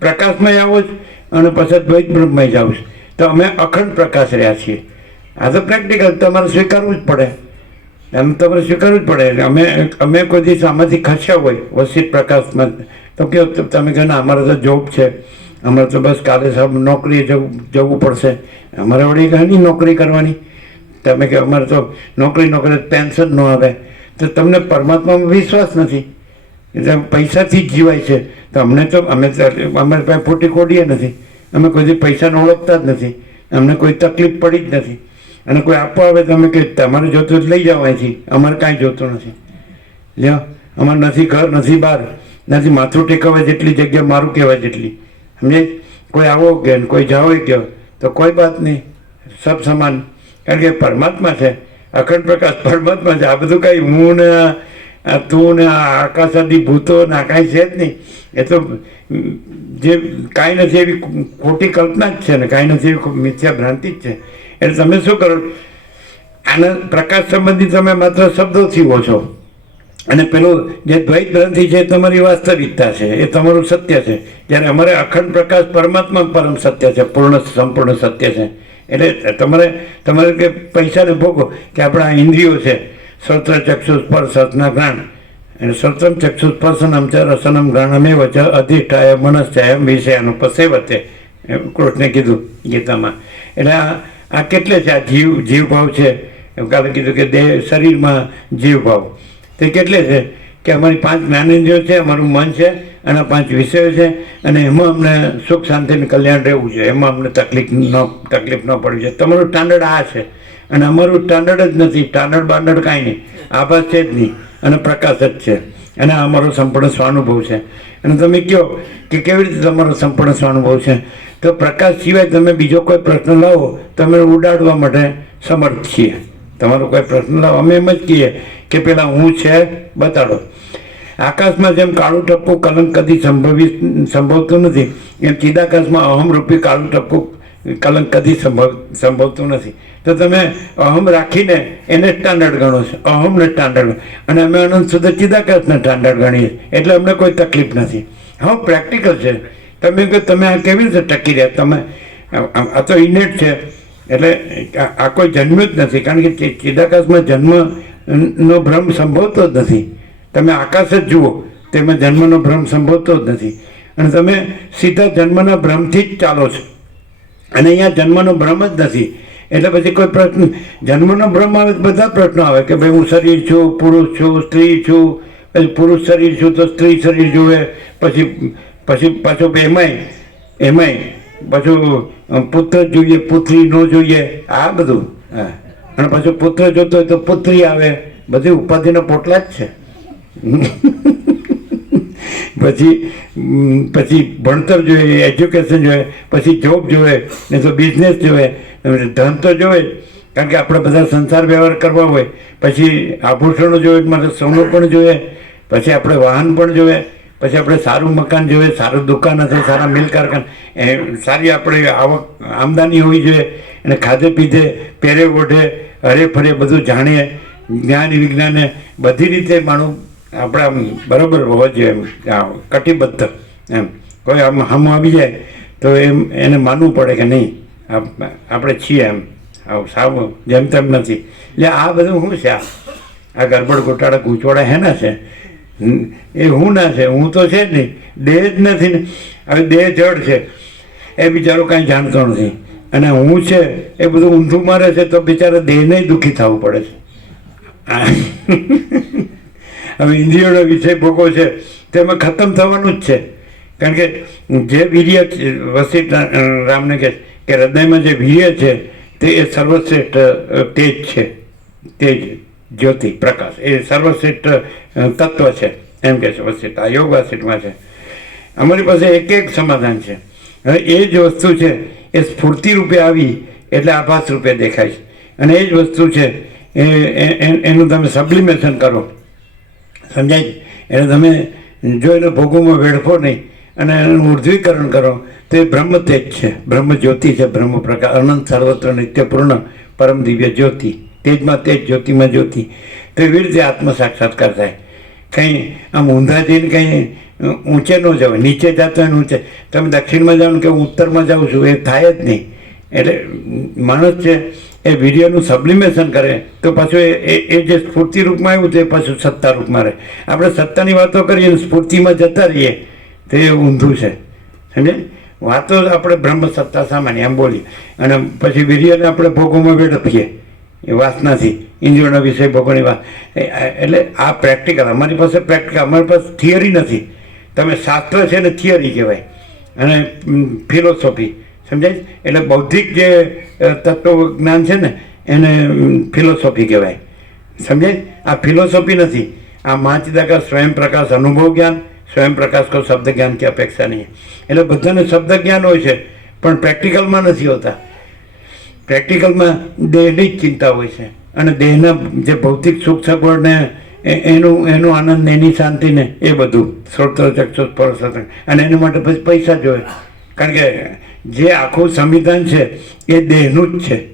પ્રકાશમાં આવો છો અને પછી દ્વૈત બ્રહ્મમાં જાઓ છો. તો અમે અખંડ પ્રકાશ રહ્યા છીએ. આ તો પ્રેક્ટિકલ તમારે સ્વીકારવું જ પડે, એમ તમારે સ્વીકારવું જ પડે. અમે કોઈ દિવસ આમાંથી ખસ્યા હોય વસિષ્ઠ પ્રકાશમાં, તો કહો તમે કહો ને અમારે તો જોબ છે, અમારે તો બસ કાલે સાહેબ નોકરીએ જવું પડશે, અમારે વળી ઘણી નોકરી કરવાની. તમે કે અમારે તો નોકરી પેન્શન ન આવે, તો તમને પરમાત્મામાં વિશ્વાસ નથી, એટલે પૈસાથી જ જીવાય છે. તો અમે અમારી પાસે ખોટી કોડીએ નથી, અમે કોઈ પૈસાને ઓળખતા જ નથી, અમને કોઈ તકલીફ પડી જ નથી. અને કોઈ આપવા આવે તો અમે કે તમારે જોતું લઈ જાઓ અહીંથી, અમારે કાંઈ જોતું નથી. લ્યો, અમારે નથી ઘર, નથી બહાર, નથી માથું ટેકવાય જેટલી જગ્યા મારું કહેવાય જેટલી, સમજે. કોઈ આવો કે કોઈ જાઓ ગયો તો કોઈ વાત નહીં, સબ સમાન, કારણ કે પરમાત્મા છે અખંડ પ્રકાશ પરમાત્મા છે. આ બધું કાંઈ હું ને આ તું ને આ આકાશાદી ભૂતો ને આ કાંઈ છે જ નહીં. એ તો જે કાંઈ નથી એવી ખોટી કલ્પના જ છે ને કાંઈ નથી એવી મિથ્યા ભ્રાંતિ જ છે. એટલે તમે શું કરો, આના પ્રકાશ સંબંધી તમે માત્ર શબ્દોથી હો છો, અને પેલું જે દ્વૈત ભ્રાંતિ છે એ તમારી વાસ્તવિકતા છે, એ તમારું સત્ય છે. જ્યારે અમારે અખંડ પ્રકાશ પરમાત્મા પરમ સત્ય છે, પૂર્ણ સંપૂર્ણ સત્ય છે. એટલે તમારે કે પૈસાને ભોગો કે આપણા ઇન્દ્રિયો છે, શ્રોત્ર ચક્ષુ સ્પર્શ રસના ઘ્રાણ, અને શ્રોત્રમ ચક્ષુ સ્પર્શનમ ચ રસનમ ઘ્રાણમેવ ચ અધિષ્ઠાય મનશ્ચાયમ વિષયાનું પસેવતે, કૃષ્ણે કીધું ગીતામાં. એટલે આ કેટલે છે? આ જીવ ભાવ છે. કાલે કીધું કે દેહ શરીરમાં જીવ ભાવ તે કેટલે છે કે અમારી 5 જ્ઞાનેન્દ્રિયો છે, અમારું મન છે, અને 5 વિષયો છે, અને એમાં અમને સુખ શાંતિને કલ્યાણ રહેવું છે, એમાં અમને તકલીફ ન પડવી છે. તમારું સ્ટાન્ડર્ડ આ છે, અને અમારું સ્ટાન્ડર્ડ જ નથી. સ્ટાન્ડર્ડ બાન્ડર્ડ કાંઈ નહીં, આભાસ છે જ નહીં, અને પ્રકાશ જ છે, અને આ અમારો સંપૂર્ણ સ્વાનુભવ છે. અને તમે કહો કે કેવી રીતે તમારો સંપૂર્ણ સ્વાનુભવ છે, તો પ્રકાશ સિવાય તમે બીજો કોઈ પ્રશ્ન લાવો તમે ઉડાડવા માટે સમર્થ છીએ. તમારો કોઈ પ્રશ્ન લાવો અમે એમ જ કહીએ કે પેલા હું છે બતાડો. આકાશમાં જેમ કાળું ટપકું કલંક કદી સંભવતું નથી, એમ ચિદાકાશમાં અહમરૂપી કાળું ટપકું કલંક કદી સંભવતું નથી. તો તમે અહમ રાખીને એને સ્ટાન્ડર્ડ ગણો છો, અહમને સ્ટાન્ડર્ડ, અને અમે અનંત શુદ્ધ ચિદાકાશને સ્ટાન્ડર્ડ ગણીએ, એટલે અમને કોઈ તકલીફ નથી. હા, પ્રેક્ટિકલ છે. તમે કહો તમે આ કેવી રીતે ટકી રહ્યા? તમે આ તો ઇનેટ છે, એટલે આ કોઈ જન્મ્યું જ નથી, કારણ કે ચિદાકાશમાં જન્મનો ભ્રમ સંભવતો જ નથી. તમે આકાશ જ જુઓ, તેમાં જન્મનો ભ્રમ સંભવતો જ નથી, અને તમે સીધા જન્મના ભ્રમથી જ ચાલો છો, અને અહીંયા જન્મનો ભ્રમ જ નથી. એટલે પછી કોઈ પ્રશ્ન, જન્મનો ભ્રમ આવે તો બધા પ્રશ્નો આવે કે ભાઈ હું શરીર છું, પુરુષ છું, સ્ત્રી છું, પછી પુરુષ શરીર છું તો સ્ત્રી શરીર જોવે, પછી પાછું એમાંય પાછું પુત્ર જોઈએ, પુત્રી ન જોઈએ, આ બધું. હા, અને પાછું પુત્ર જોતો હોય તો પુત્રી આવે, બધી ઉપાધિના પોટલા જ છે. પછી ભણતર જોઈએ, એજ્યુકેશન જોઈએ, પછી જોબ જોઈએ, ને તો બિઝનેસ જોઈએ, ધન તો જોઈએ, કારણ કે આપણે બધા સંસાર વ્યવહાર કરવા હોય. પછી આભૂષણો જોઈએ, મારે સોનું પણ જોઈએ, પછી આપણે વાહન પણ જોઈએ, પછી આપણે સારું મકાન જોઈએ, સારું દુકાન હશે, સારા મિલ કારખાના, સારી આપણે આવક આમદાની હોવી જોઈએ, અને ખાધે પીધે પહેરે ઓઢે હરે ફરે બધું જાણીએ, જ્ઞાન વિજ્ઞાને બધી રીતે માણું આપણે આમ બરાબર હોવા જોઈએ, એમ કટિબદ્ધ. એમ કોઈ આમ હમ આવી જાય તો એને માનવું પડે કે નહીં આપણે છીએ, એમ સાવ જેમ તેમ નથી. એટલે આ બધું શું છે? આ ગરબડ ગોટાળા ગૂંચવાડા હેના છે? એ હું ના છે, હું તો છે જ નહીં, દેહ જ નથી ને. હવે દેહ જડ છે, એ બિચારો કાંઈ જાણતો નથી, અને હું છે એ બધું ઊંધું મારે છે, તો બિચારા દેહને દુઃખી થવું પડે છે. હવે ઇન્દ્રિયોનો વિષય ભોગો છે તેમાં ખતમ થવાનું જ છે, કારણ કે જે વીર્ય વસિષ્ઠ રામને કહે કે હૃદયમાં જે વીર્ય છે તે એ સર્વશ્રેષ્ઠ તેજ છે, તેજ જ્યોતિ પ્રકાશ એ સર્વશ્રેષ્ઠ તત્વ છે, એમ કહે છે વસિષ્ઠ. આ યોગ વાસિષ્ઠમાં છે. અમારી પાસે એક સમાધાન છે. હવે એ જ વસ્તુ છે એ સ્ફૂર્તિ રૂપે આવી એટલે આભાસ રૂપે દેખાય છે, અને એ જ વસ્તુ છે એનું તમે સબ્લિમેશન કરો, સમજાય? એટલે તમે જો એને ભોગોમાં વેડફો નહીં અને એનું ઉર્ધ્વીકરણ કરો તો એ બ્રહ્મ તેજ છે, બ્રહ્મ જ્યોતિ છે, બ્રહ્મ પ્રકાશ, અનંત સર્વત્ર નિત્યપૂર્ણ પરમ દિવ્ય જ્યોતિ, તેજમાં તેજ, જ્યોતિમાં જ્યોતિ. તો એવી રીતે આત્મ સાક્ષાત્કાર થાય. કંઈ આમ ઊંધા જઈને કંઈ ઊંચે ન જાવ, નીચે જતો હોય ઊંચે. તમે દક્ષિણમાં જાઓ કે હું ઉત્તરમાં જાઉં છું, એ થાય જ નહીં. એટલે માણસ છે એ વીર્યનું સબ્લિમેશન કરે તો પાછું એ જે સ્ફૂર્તિ રૂપમાં આવ્યું તે પાછું સત્તા રૂપમાં રહે. આપણે સત્તાની વાતો કરીએ અને સ્ફૂર્તિમાં જતા રહીએ તો એ ઊંધું છે, સમજે? વાતો આપણે બ્રહ્મ સત્તા સામાન્ય એમ બોલીએ, અને પછી વીર્યને આપણે ભોગોમાં વેડફીએ એ વાસનાથી, ઇન્દ્રિયોના વિષય ભોગોની વાત. એટલે આ પ્રેક્ટિકલ, અમારી પાસે પ્રેક્ટિકલ, અમારી પાસે થિયરી નથી. તમે શાસ્ત્ર છે ને થિયરી કહેવાય, અને ફિલોસોફી, સમજાય? એટલે બૌદ્ધિક જે તત્વજ્ઞાન છે ને એને ફિલોસોફી કહેવાય, સમજાય? આ ફિલોસોફી નથી, આ માચિદાકાશ સ્વયં પ્રકાશ અનુભવ જ્ઞાન, સ્વયં પ્રકાશ કો શબ્દ જ્ઞાન की અપેક્ષા નહીં. એટલે બધાને શબ્દ જ્ઞાન હોય છે પણ પ્રેક્ટિકલમાં નથી હોતા. પ્રેક્ટિકલમાં દેહની જ ચિંતા હોય છે, અને દેહના જે ભૌતિક સુખ સગવડને એનું આનંદ ને એની શાંતિને એ બધું શ્રોત્ર ચક્ષુ સ્પર્શ અને એના માટે પછી પૈસા જોઈએ. કારણ કે જે આખું સંવિધાન છે એ દેહનું જ છે.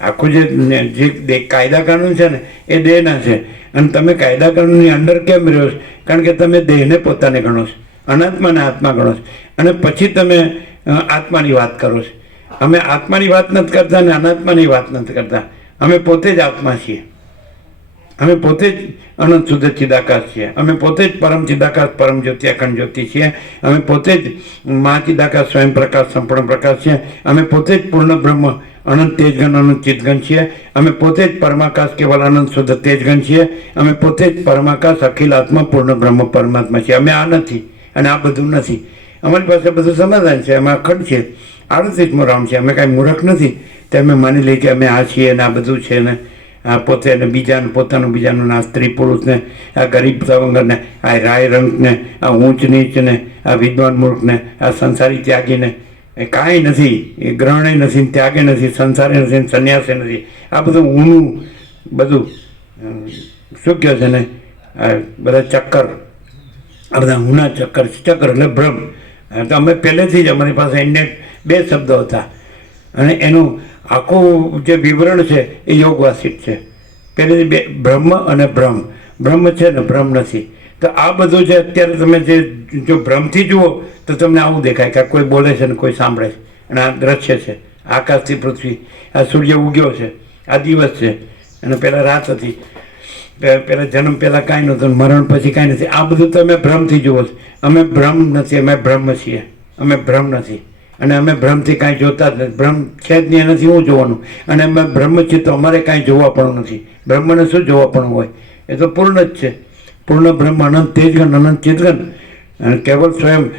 આખું જે કાયદા કાનૂન છે ને એ દેહના છે. અને તમે કાયદા કાનૂનની અંદર કેમ રહ્યો છો? કારણ કે તમે દેહને પોતાને ગણો છો, અનાત્માને આત્મા ગણો છો, અને પછી તમે આત્માની વાત કરો છો. અમે આત્માની વાત નથી કરતા અને અનાત્માની વાત નથી કરતા. અમે પોતે જ આત્મા છીએ. અમે પોતે જ અનંત શુદ્ધ ચિદાકાશ છીએ. અમે પોતે જ પરમ ચિદાકાશ પરમ જ્યોતિ અખંડ જ્યોતિ છીએ. અમે પોતે જ મહાચિદાકાશ સ્વયં પ્રકાશ સંપૂર્ણ પ્રકાશ છીએ. અમે પોતે જ પૂર્ણ બ્રહ્મ અનંત તેજગન અનંત ચિતગન છીએ. અમે પોતે જ પરમાકાશ કેવલ અનંત શુદ્ધ તેજગન છીએ. અમે પોતે જ પરમાકાશ અખિલ આત્મા પૂર્ણ બ્રહ્મ પરમાત્મા છીએ. અમે આ નથી અને આ બધું નથી. અમારી પાસે બધું સમાધાન છે. અમે અખંડ છીએ, 38મો રાઉન્ડ છે. અમે કાંઈ મૂર્ખ નથી તે અમે માની લઈએ કે અમે આ છીએ ને આ બધું છે ને આ પોતે ને બીજાને પોતાનું બીજાનું ને આ સ્ત્રી પુરુષને આ ગરીબ સવંગરને આ રાય રંગને આ ઊંચ નીચને આ વિદ્વાન મૂર્ખને આ સંસારી ત્યાગીને એ કાંઈ નથી. એ ગ્રહણે નથી, ત્યાગે નથી, સંસારે નથી, સંન્યાસે નથી. આ બધું ઊનું બધું શું કહે છે ને આ બધા ચક્કર, આ બધા ઊના ચક્કર. ચક્કર એટલે ભ્રમ. તો અમે પહેલેથી જ અમારી પાસે ઇન્ડિયન 2 શબ્દો હતા અને એનું આખું જે વિવરણ છે એ યોગવાસિત છે. પહેલેથી બ્રહ્મ અને ભ્રમ. બ્રહ્મ છે ને ભ્રમ નથી. તો આ બધું છે અત્યારે તમે જે જો ભ્રમથી જુઓ તો તમને આવું દેખાય કે કોઈ બોલે છે ને કોઈ સાંભળે છે અને આ દ્રશ્ય છે. આકાશથી પૃથ્વી, આ સૂર્ય ઉગ્યો છે, આ દિવસ છે અને પહેલાં રાત હતી, પહેલાં જન્મ પહેલાં કાંઈ નહોતું, મરણ પછી કાંઈ નથી. આ બધું તમે ભ્રમથી જુઓ છો. અમે ભ્રમ નથી, અમે બ્રહ્મ છીએ. અમે ભ્રમ નથી અને અમે ભ્રમથી કાંઈ જોતા જ નથી. ભ્રમ છે જ નહીં, એનાથી શું જોવાનું? અને અમે બ્રહ્મ છીએ તો અમારે કાંઈ જોવા પણ નથી. બ્રહ્મને શું જોવા પણ હોય? એ તો પૂર્ણ જ છે. પૂર્ણ બ્રહ્મ અનંત તેજગન અનંત ચિતગન અને કેવળ સ્વયં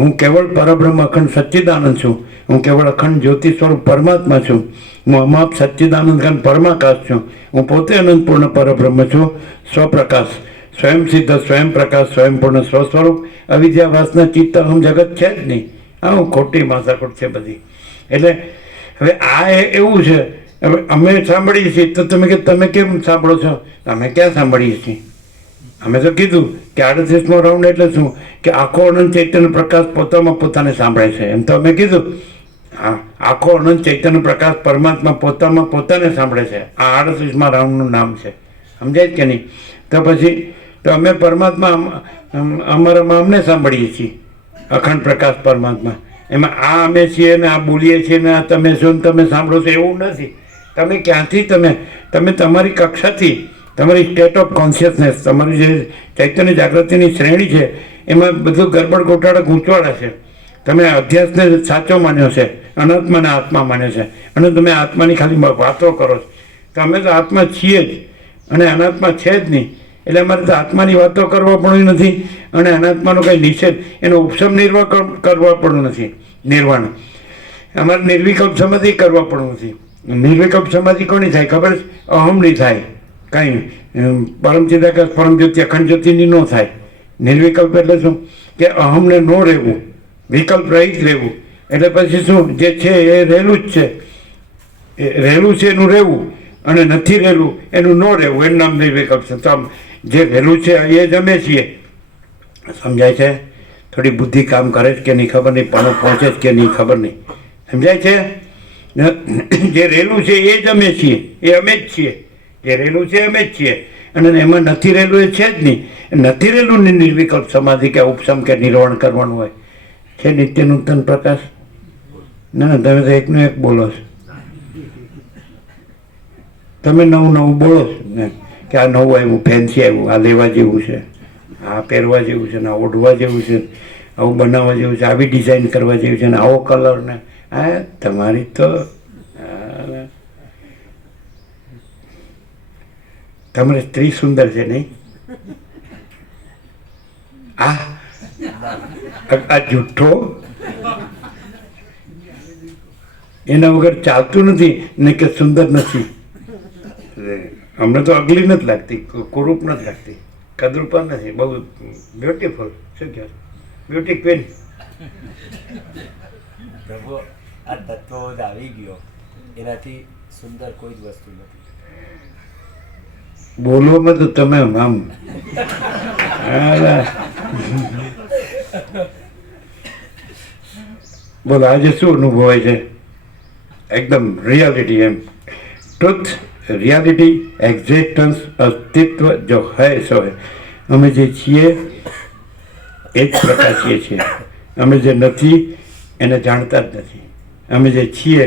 હું કેવળ પરબ્રહ્મ અખંડ સચ્ચિદાનંદ છું. હું કેવળ અખંડ જ્યોતિ સ્વરૂપ પરમાત્મા છું. હું અમાપ સચ્ચિદાનંદ ઘન પરમાકાશ છું. હું પોતે અનંત પૂર્ણ પરબ્રહ્મ છું. સ્વપ્રકાશ, સ્વયં સિદ્ધ, સ્વયં પ્રકાશ, સ્વયં પૂર્ણ સ્વસ્વરૂપ. અવિદ્યા વાસના ચિત્ત અહમ જગત છે જ નહીં. આ ખોટી માથાકૂટ છે બધી. એટલે હવે આ એવું છે. હવે અમે સાંભળીએ છીએ તો તમે કેમ સાંભળો છો? અમે ક્યાં સાંભળીએ છીએ? અમે તો કીધું કે 38મો રાઉન્ડ એટલે શું કે આખો અનંત ચૈતન્ય પ્રકાશ પોતામાં પોતાને સાંભળે છે. એમ તો અમે કીધું હા, આખો અનંત ચૈતન્ય પ્રકાશ પરમાત્મા પોતામાં પોતાને સાંભળે છે. આ 38મા રાઉન્ડનું નામ છે. સમજાય કે નહીં? તો પછી તો અમે પરમાત્મા અમારામાં અમને સાંભળીએ છીએ. અખંડ પ્રકાશ પરમાત્મા એમાં આ અમે છીએ ને આ બોલીએ છીએ ને આ તમે છો ને તમે સાંભળો છો એવું નથી. તમે ક્યાંથી તમે તમારી કક્ષાથી તમારી સ્ટેટ ઓફ કોન્શિયસનેસ, તમારી જે ચૈતન્ય જાગૃતિની શ્રેણી છે એમાં બધું ગરબડ ગોટાળા ગૂંચવાડા છે. તમે અધ્યાસને સાચો માન્યો છે, અનાત્માને આત્મા માન્યો છે અને તમે આત્માની ખાલી વાતો કરો છો. તો અમે તો આત્મા છીએ જ અને અનાત્મા છે જ નહીં. એટલે અમારે તો આત્માની વાતો કરવા પણ નથી અને અનાત્માનો કંઈ નિષેધ એનો ઉપશમ નિર્વાહ કરવા પણ નથી. નિર્વાણ અમારે નિર્વિકલ્પ સમાધિ કરવા પણ નથી. નિર્વિકલ્પ સમાધિ કોની થાય ખબર છે? અહમની થાય. કાંઈ પરમ ચિદાકાશ પરમ જ્યોતિ અખંડ જ્યોતિની ન થાય. નિર્વિકલ્પ એટલે શું કે અહમને ન રહેવું, વિકલ્પ રહિત રહેવું. એટલે પછી શું જે છે એ રહેલું જ છે. રહેલું છે એનું રહેવું અને નથી રહેલું એનું ન રહેવું. એનું નામ નિર્વિકલ્પ છે. તો જે રહેલું છે એ જ અમે છીએ. સમજાય છે? થોડી બુદ્ધિ કામ કરે છે કે નહીં ખબર નહીં, પણ પહોંચે છે કે નહીં ખબર નહીં. સમજાય છે? જે રહેલું છે એ જ અમે છીએ. એ અમે જ છીએ. જે રહેલું છે અમે જ છીએ અને એમાં નથી રહેલું એ છે જ નહીં. નથી રહેલું ને નિર્વિકલ્પ સમાધિ કે ઉપશમ કે નિર્વાણ કરવાનું હોય છે. નિત્ય નૂતન પ્રકાશ ના, તમે તો એકનું એક બોલો છો. તમે નવું બોલો છો ને કે આ નવું આવ્યું, ફેન્સી આવ્યું, આ લેવા જેવું છે, આ પહેરવા જેવું છે ને આ ઓઢવા જેવું છે, આવું બનાવવા જેવું છે, આવી ડિઝાઇન કરવા જેવું છે ને આવો કલર ને આ તમારી તો તમારી સ્ત્રી સુંદર છે નહીં? આ જુઠ્ઠો એના વગર ચાલતું નથી ને કે સુંદર નથી. અમને તો અગલી નથી લાગતી, કુરૂપ નથી લાગતી, કદરૂપા નથી, બહુ બ્યુટીફુલ. શું કહે? Beauty queen. પ્રભુ આ તત્વો આવી ગયો એનાથી સુંદર કોઈ જ વસ્તુ નથી. બોલવામાં તો તમે આમ બોલો આજે શું અનુભવાય છે? એકદમ રિયાલિટી, એમ ટ્રુથ, રિયાલિટી, એક્ઝિસ્ટન્સ, અસ્તિત્વ જો હૈ સો હૈ. અમે જે છીએ એ જ પ્રકાશીએ છીએ. અમે જે નથી એને જાણતા જ નથી. અમે જે છીએ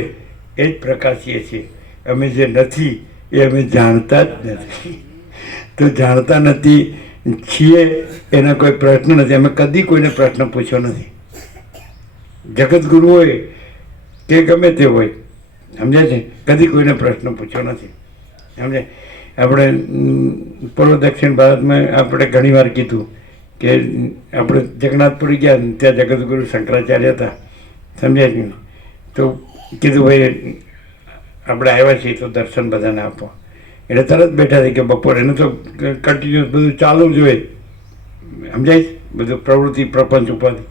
એ જ પ્રકાશીએ છીએ. અમે જે નથી એ અમે જાણતા જ નથી. તો જાણતા નથી છીએ એના કોઈ પ્રશ્ન નથી. અમે કદી કોઈને પ્રશ્ન પૂછ્યો નથી. જગતગુરુ હોય કે ગમે તે હોય, સમજે છે, કદી કોઈને પ્રશ્ન પૂછ્યો નથી. સમજે? આપણે પૂર્વ દક્ષિણ ભારતમાં આપણે ઘણી વાર કીધું કે આપણે જગન્નાથપુરી ગયા ને ત્યાં જગતગુરુ શંકરાચાર્ય હતા, સમજ્યા કે? તો કીધું ભાઈ આપણે આવ્યા છીએ તો દર્શન બધાને આપો. એટલે તરત બેઠા થઈ કે બપોરે એને તો કન્ટિન્યુઅસ બધું ચાલુ જ હોય, સમજાય છે, બધું પ્રવૃત્તિ પ્રપંચ ઉપાધિ.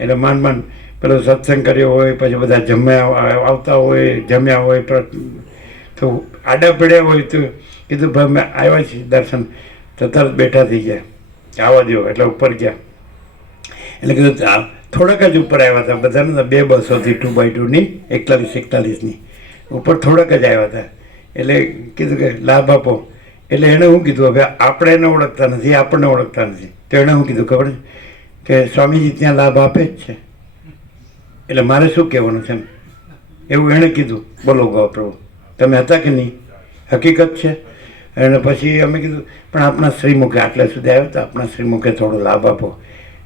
એટલે માંડ માંડ પેલો સત્સંગ કર્યો હોય, પછી બધા આવતા હોય, જમ્યા હોય, તો આડા પડ્યા હોય તો કીધું ભાઈ અમે આવ્યા છીએ દર્શન. તો તરત બેઠા થઈ ગયા, આવવા દો. એટલે ઉપર ગયા. એટલે કીધું થોડાક જ ઉપર આવ્યા હતા, બધાને 2 બસોથી 2x2ની 41-41ની ઉપર થોડાક જ આવ્યા હતા. એટલે કીધું કે લાભ આપો. એટલે એણે શું કીધું, હવે આપણે એને ઓળખતા નથી, આપણને ઓળખતા નથી. તો એણે શું કીધું ખબર છે કે સ્વામીજી ત્યાં લાભ આપે જ છે, એટલે મારે શું કહેવાનું છે એમ, એવું એણે કીધું. બોલો ગો પ્રભુ, તમે હતા કે નહીં? હકીકત છે. અને પછી અમે કીધું પણ આપણા શ્રીમુખે આટલા સુધી આવ્યો તો આપણા શ્રીમુખે થોડો લાભ આપો.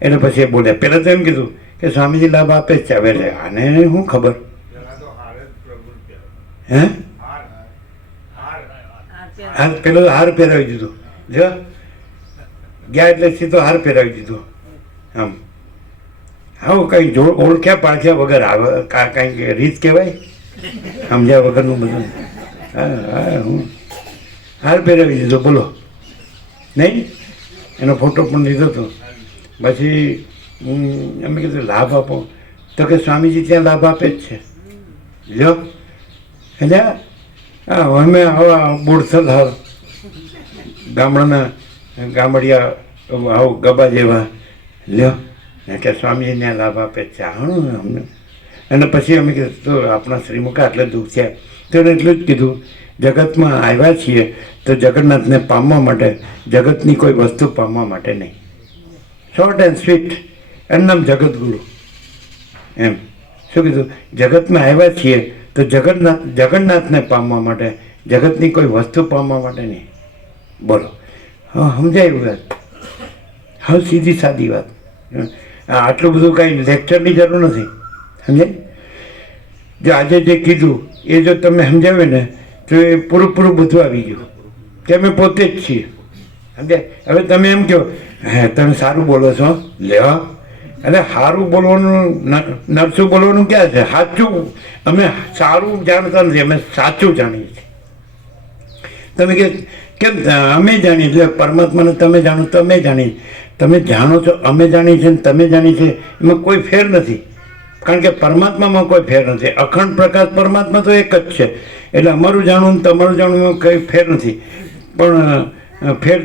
એટલે પછી એ બોલ્યા. પહેલાં તો એમ કીધું કે સ્વામીજી લાભ આપે જ છે. હવે આને શું ખબર? હે? પેલો હાર પહેરાવી દીધો. જો ગયા એટલે સીધો હાર પહેરાવી દીધો. આમ આવું કંઈ ઓળખ્યા પાળખ્યા વગર આવે કાંઈક રીત કહેવાય, સમજ્યા વગરનું બધું. હા હા, હું હાર પહેરાવી દીધો. બોલો નહીં? એનો ફોટો પણ લીધો હતો. પછી અમે કીધું લાભ આપો. તો કે સ્વામીજી ત્યાં લાભ આપે જ છે. લ્યો એટલે હા, અમે આવા બોરસલ હાવ ગામડિયા આવું ગબા જેવા લ્યો કે સ્વામીજી ત્યાં લાભ આપે જ છે. હા અમને. અને પછી અમે કીધું તો આપણા શ્રીમુખ આટલે દુઃખ થયા. તો એને એટલું જ કીધું જગતમાં આવ્યા છીએ તો જગન્નાથને પામવા માટે, જગતની કોઈ વસ્તુ પામવા માટે નહીં. Short and sweet. એનું નામ જગતગુરુ. એમ શું કીધું? જગતમાં આવ્યા છીએ તો જગન્નાથને પામવા માટે, જગતની કોઈ વસ્તુ પામવા માટે નહીં. બોલો, હા સમજાયું વાત? હા, સીધી સાદી વાત. આટલું બધું કાંઈ લેક્ચરની જરૂર નથી, સમજાય? જો આજે જે કીધું એ જો તમે સમજાવે ને તો એ પૂરું બધું આવી ગયું કે અમે પોતે જ છીએ, સમજાય? હવે તમે એમ કહો હે તમે સારું બોલો છો, લેવા એટલે સારું બોલવાનું નરસું બોલવાનું ક્યાં છે? સાચું. અમે સારું જાણતા નથી, અમે સાચું જાણીએ છીએ. તમે કેમ અમે જાણીએ છીએ? પરમાત્માને તમે જાણો તો અમે જાણીએ. તમે જાણો છો, અમે જાણીએ છીએ, તમે જાણીએ છીએ, એમાં કોઈ ફેર નથી. કારણ કે પરમાત્મામાં કોઈ ફેર નથી. અખંડ પ્રકાશ પરમાત્મા તો એક જ છે. એટલે અમારું જાણવું ને તમારું જાણવું કંઈ ફેર નથી. પણ ફેર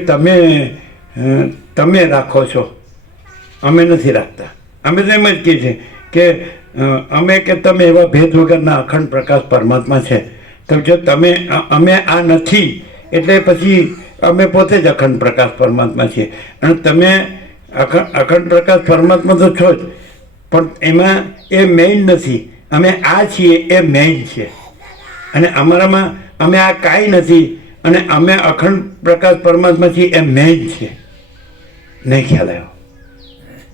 તમે રાખો છો, અમે નથી રાખતા. અમે તો એમ જ કહીએ છીએ કે અમે કે તમે એવા ભેદ વગરના અખંડ પ્રકાશ પરમાત્મા છે. તો જો અમે આ નથી એટલે પછી અમે પોતે જ અખંડ પ્રકાશ પરમાત્મા છીએ. અને તમે અખંડ પ્રકાશ પરમાત્મા તો છો જ, પણ એમાં એ મેઇન નથી. અમે આ છીએ એ મેઇન છે. અને અમારામાં અમે આ કાંઈ નથી અને અમે અખંડ પ્રકાશ પરમાત્મા છીએ એ મેઇન છે. નહીં ખ્યાલ આવ્યો?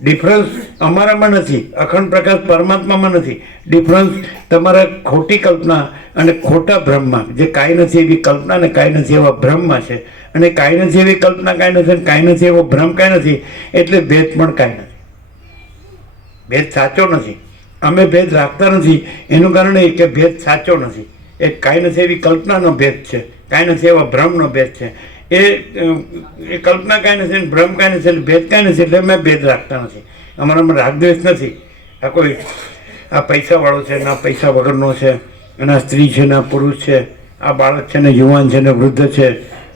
ડિફરન્સ અમારામાં નથી, અખંડ પ્રકાશ પરમાત્મામાં નથી. ડિફરન્સ તમારા ખોટી કલ્પના અને ખોટા ભ્રમમાં, જે કાંઈ નથી એવી કલ્પના ને કાંઈ નથી એવા ભ્રમમાં છે. અને કાંઈ નથી એવી કલ્પના કાંઈ નથી, કાંઈ નથી એવો ભ્રમ કાંઈ નથી, એટલે ભેદ પણ કાંઈ નથી. ભેદ સાચો નથી. અમે ભેદ રાખતા નથી. એનું કારણ એ કે ભેદ સાચો નથી. એ કાંઈ નથી એવી કલ્પનાનો ભેદ છે, કાંઈ નથી એવા ભ્રમનો ભેદ છે. એ કલ્પના કાંઈ નથી, ભ્રમ કાંઈ નથી, ભેદ કાંઈ નથી. એટલે અમે ભેદ રાખતા નથી. અમારામાં રાગદ્વેષ નથી. આ કોઈ આ પૈસાવાળો છે, ના પૈસા વગરનો છે, અને આ સ્ત્રી છે, ના પુરુષ છે, આ બાળક છે ને યુવાન છે ને વૃદ્ધ છે,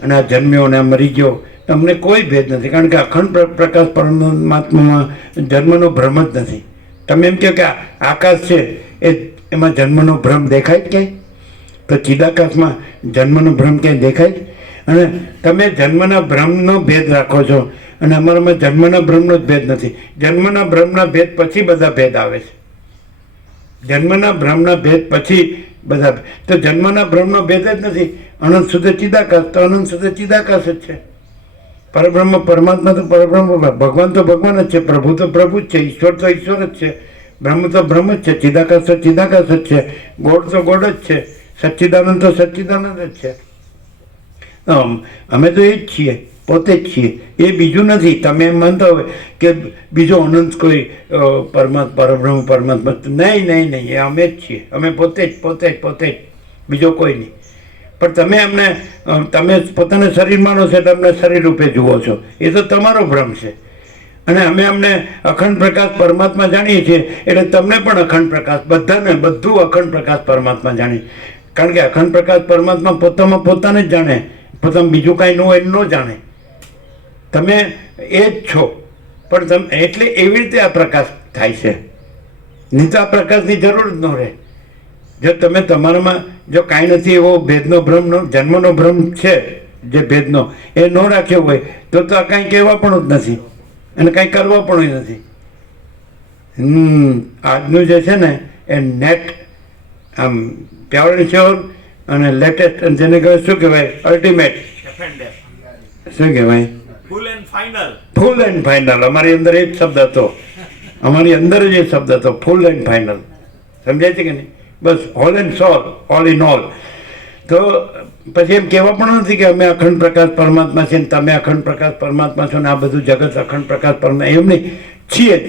અને આ જન્મ્યો અને આ મરી ગયો, તમને કોઈ ભેદ નથી. કારણ કે અખંડ પ્રકાશ પરમાત્મામાં જન્મનો ભ્રમ જ નથી. તમે એમ કહો કે આકાશ છે એમાં જન્મનો ભ્રમ દેખાય જ ક્યાંય? તો ચિદાકાશમાં જન્મનો ભ્રમ ક્યાંય દેખાય જ? અને તમે જન્મના ભ્રમનો ભેદ રાખો છો અને અમારામાં જન્મના ભ્રમનો જ ભેદ નથી. જન્મના ભ્રમના ભેદ પછી બધા ભેદ આવે છે. જન્મના ભ્રમના ભેદ પછી બધા, તો જન્મના ભ્રમનો ભેદ જ નથી. અનંત શુદ્ધ ચિદાકાશ તો અનંત શુદ્ધ ચિદાકાશ જ છે. પરબ્રહ્મ પરમાત્મા તો પરબ્રહ્મ, ભગવાન તો ભગવાન જ છે, પ્રભુ તો પ્રભુ જ છે, ઈશ્વર તો ઈશ્વર જ છે, બ્રહ્મ તો બ્રહ્મ જ છે, ચિદાકાશ તો ચિદાકાશ જ છે, ગોડ તો ગોડ જ છે, સચ્ચિદાનંદ તો સચ્ચિદાનંદ જ છે. અમે તો એ જ છીએ, પોતે જ છીએ, એ બીજું નથી. તમે એમ માનતા હોય કે બીજો અનંત કોઈ પરબ્રહ્મ પરમાત્મા, નહીં, એ અમે જ છીએ. અમે પોતે જ, બીજો કોઈ નહીં. પણ તમે પોતાને શરીર માનો છો, તમને શરીર રૂપે જુઓ છો, એ તો તમારો ભ્રમ છે. અને અમને અખંડ પ્રકાશ પરમાત્મા જાણીએ છીએ, એટલે તમને પણ અખંડ પ્રકાશ, બધાને બધું અખંડ પ્રકાશ પરમાત્મા જાણીએ. કારણ કે અખંડ પ્રકાશ પરમાત્મા પોતાને જ જાણે, પોતાનું બીજું કાંઈ ન હોય ન જાણે. તમે એ જ છો. પણ તમે એટલે એવી રીતે આ પ્રકાશ થાય છે. નહીં તો આ પ્રકાશની જરૂર જ ન રહે. જો તમે તમારામાં જો કાંઈ નથી એવો ભેદનો ભ્રમ, જન્મનો ભ્રમ છે જે ભેદનો, એ ન રાખ્યો હોય તો આ કાંઈ કહેવા પણ જ નથી અને કાંઈ કરવા પણ નથી. આજનું જે છે ને એ નેટ આમ પ્યોર એન્ડ શ્યોર અને લેટેસ્ટ, જેને કહેવાય શું કહેવાય, અલ્ટિમેટ, શું કહેવાય, ફૂલ એન્ડ ફાઇનલ. અમારી અંદર એ જ શબ્દ હતો, અમારી અંદર જ એ શબ્દ હતો, ફૂલ એન્ડ ફાઇનલ. સમજાય છે કે નહીં? બસ whole and sole, all in all. તો પછી એમ કહેવા પણ નથી કે અમે અખંડ પ્રકાશ પરમાત્મા છે ને તમે અખંડ પ્રકાશ પરમાત્મા છો ને આ બધું જગત અખંડ પ્રકાશ પરમાત્મા, એમ નહીં, છીએ જ.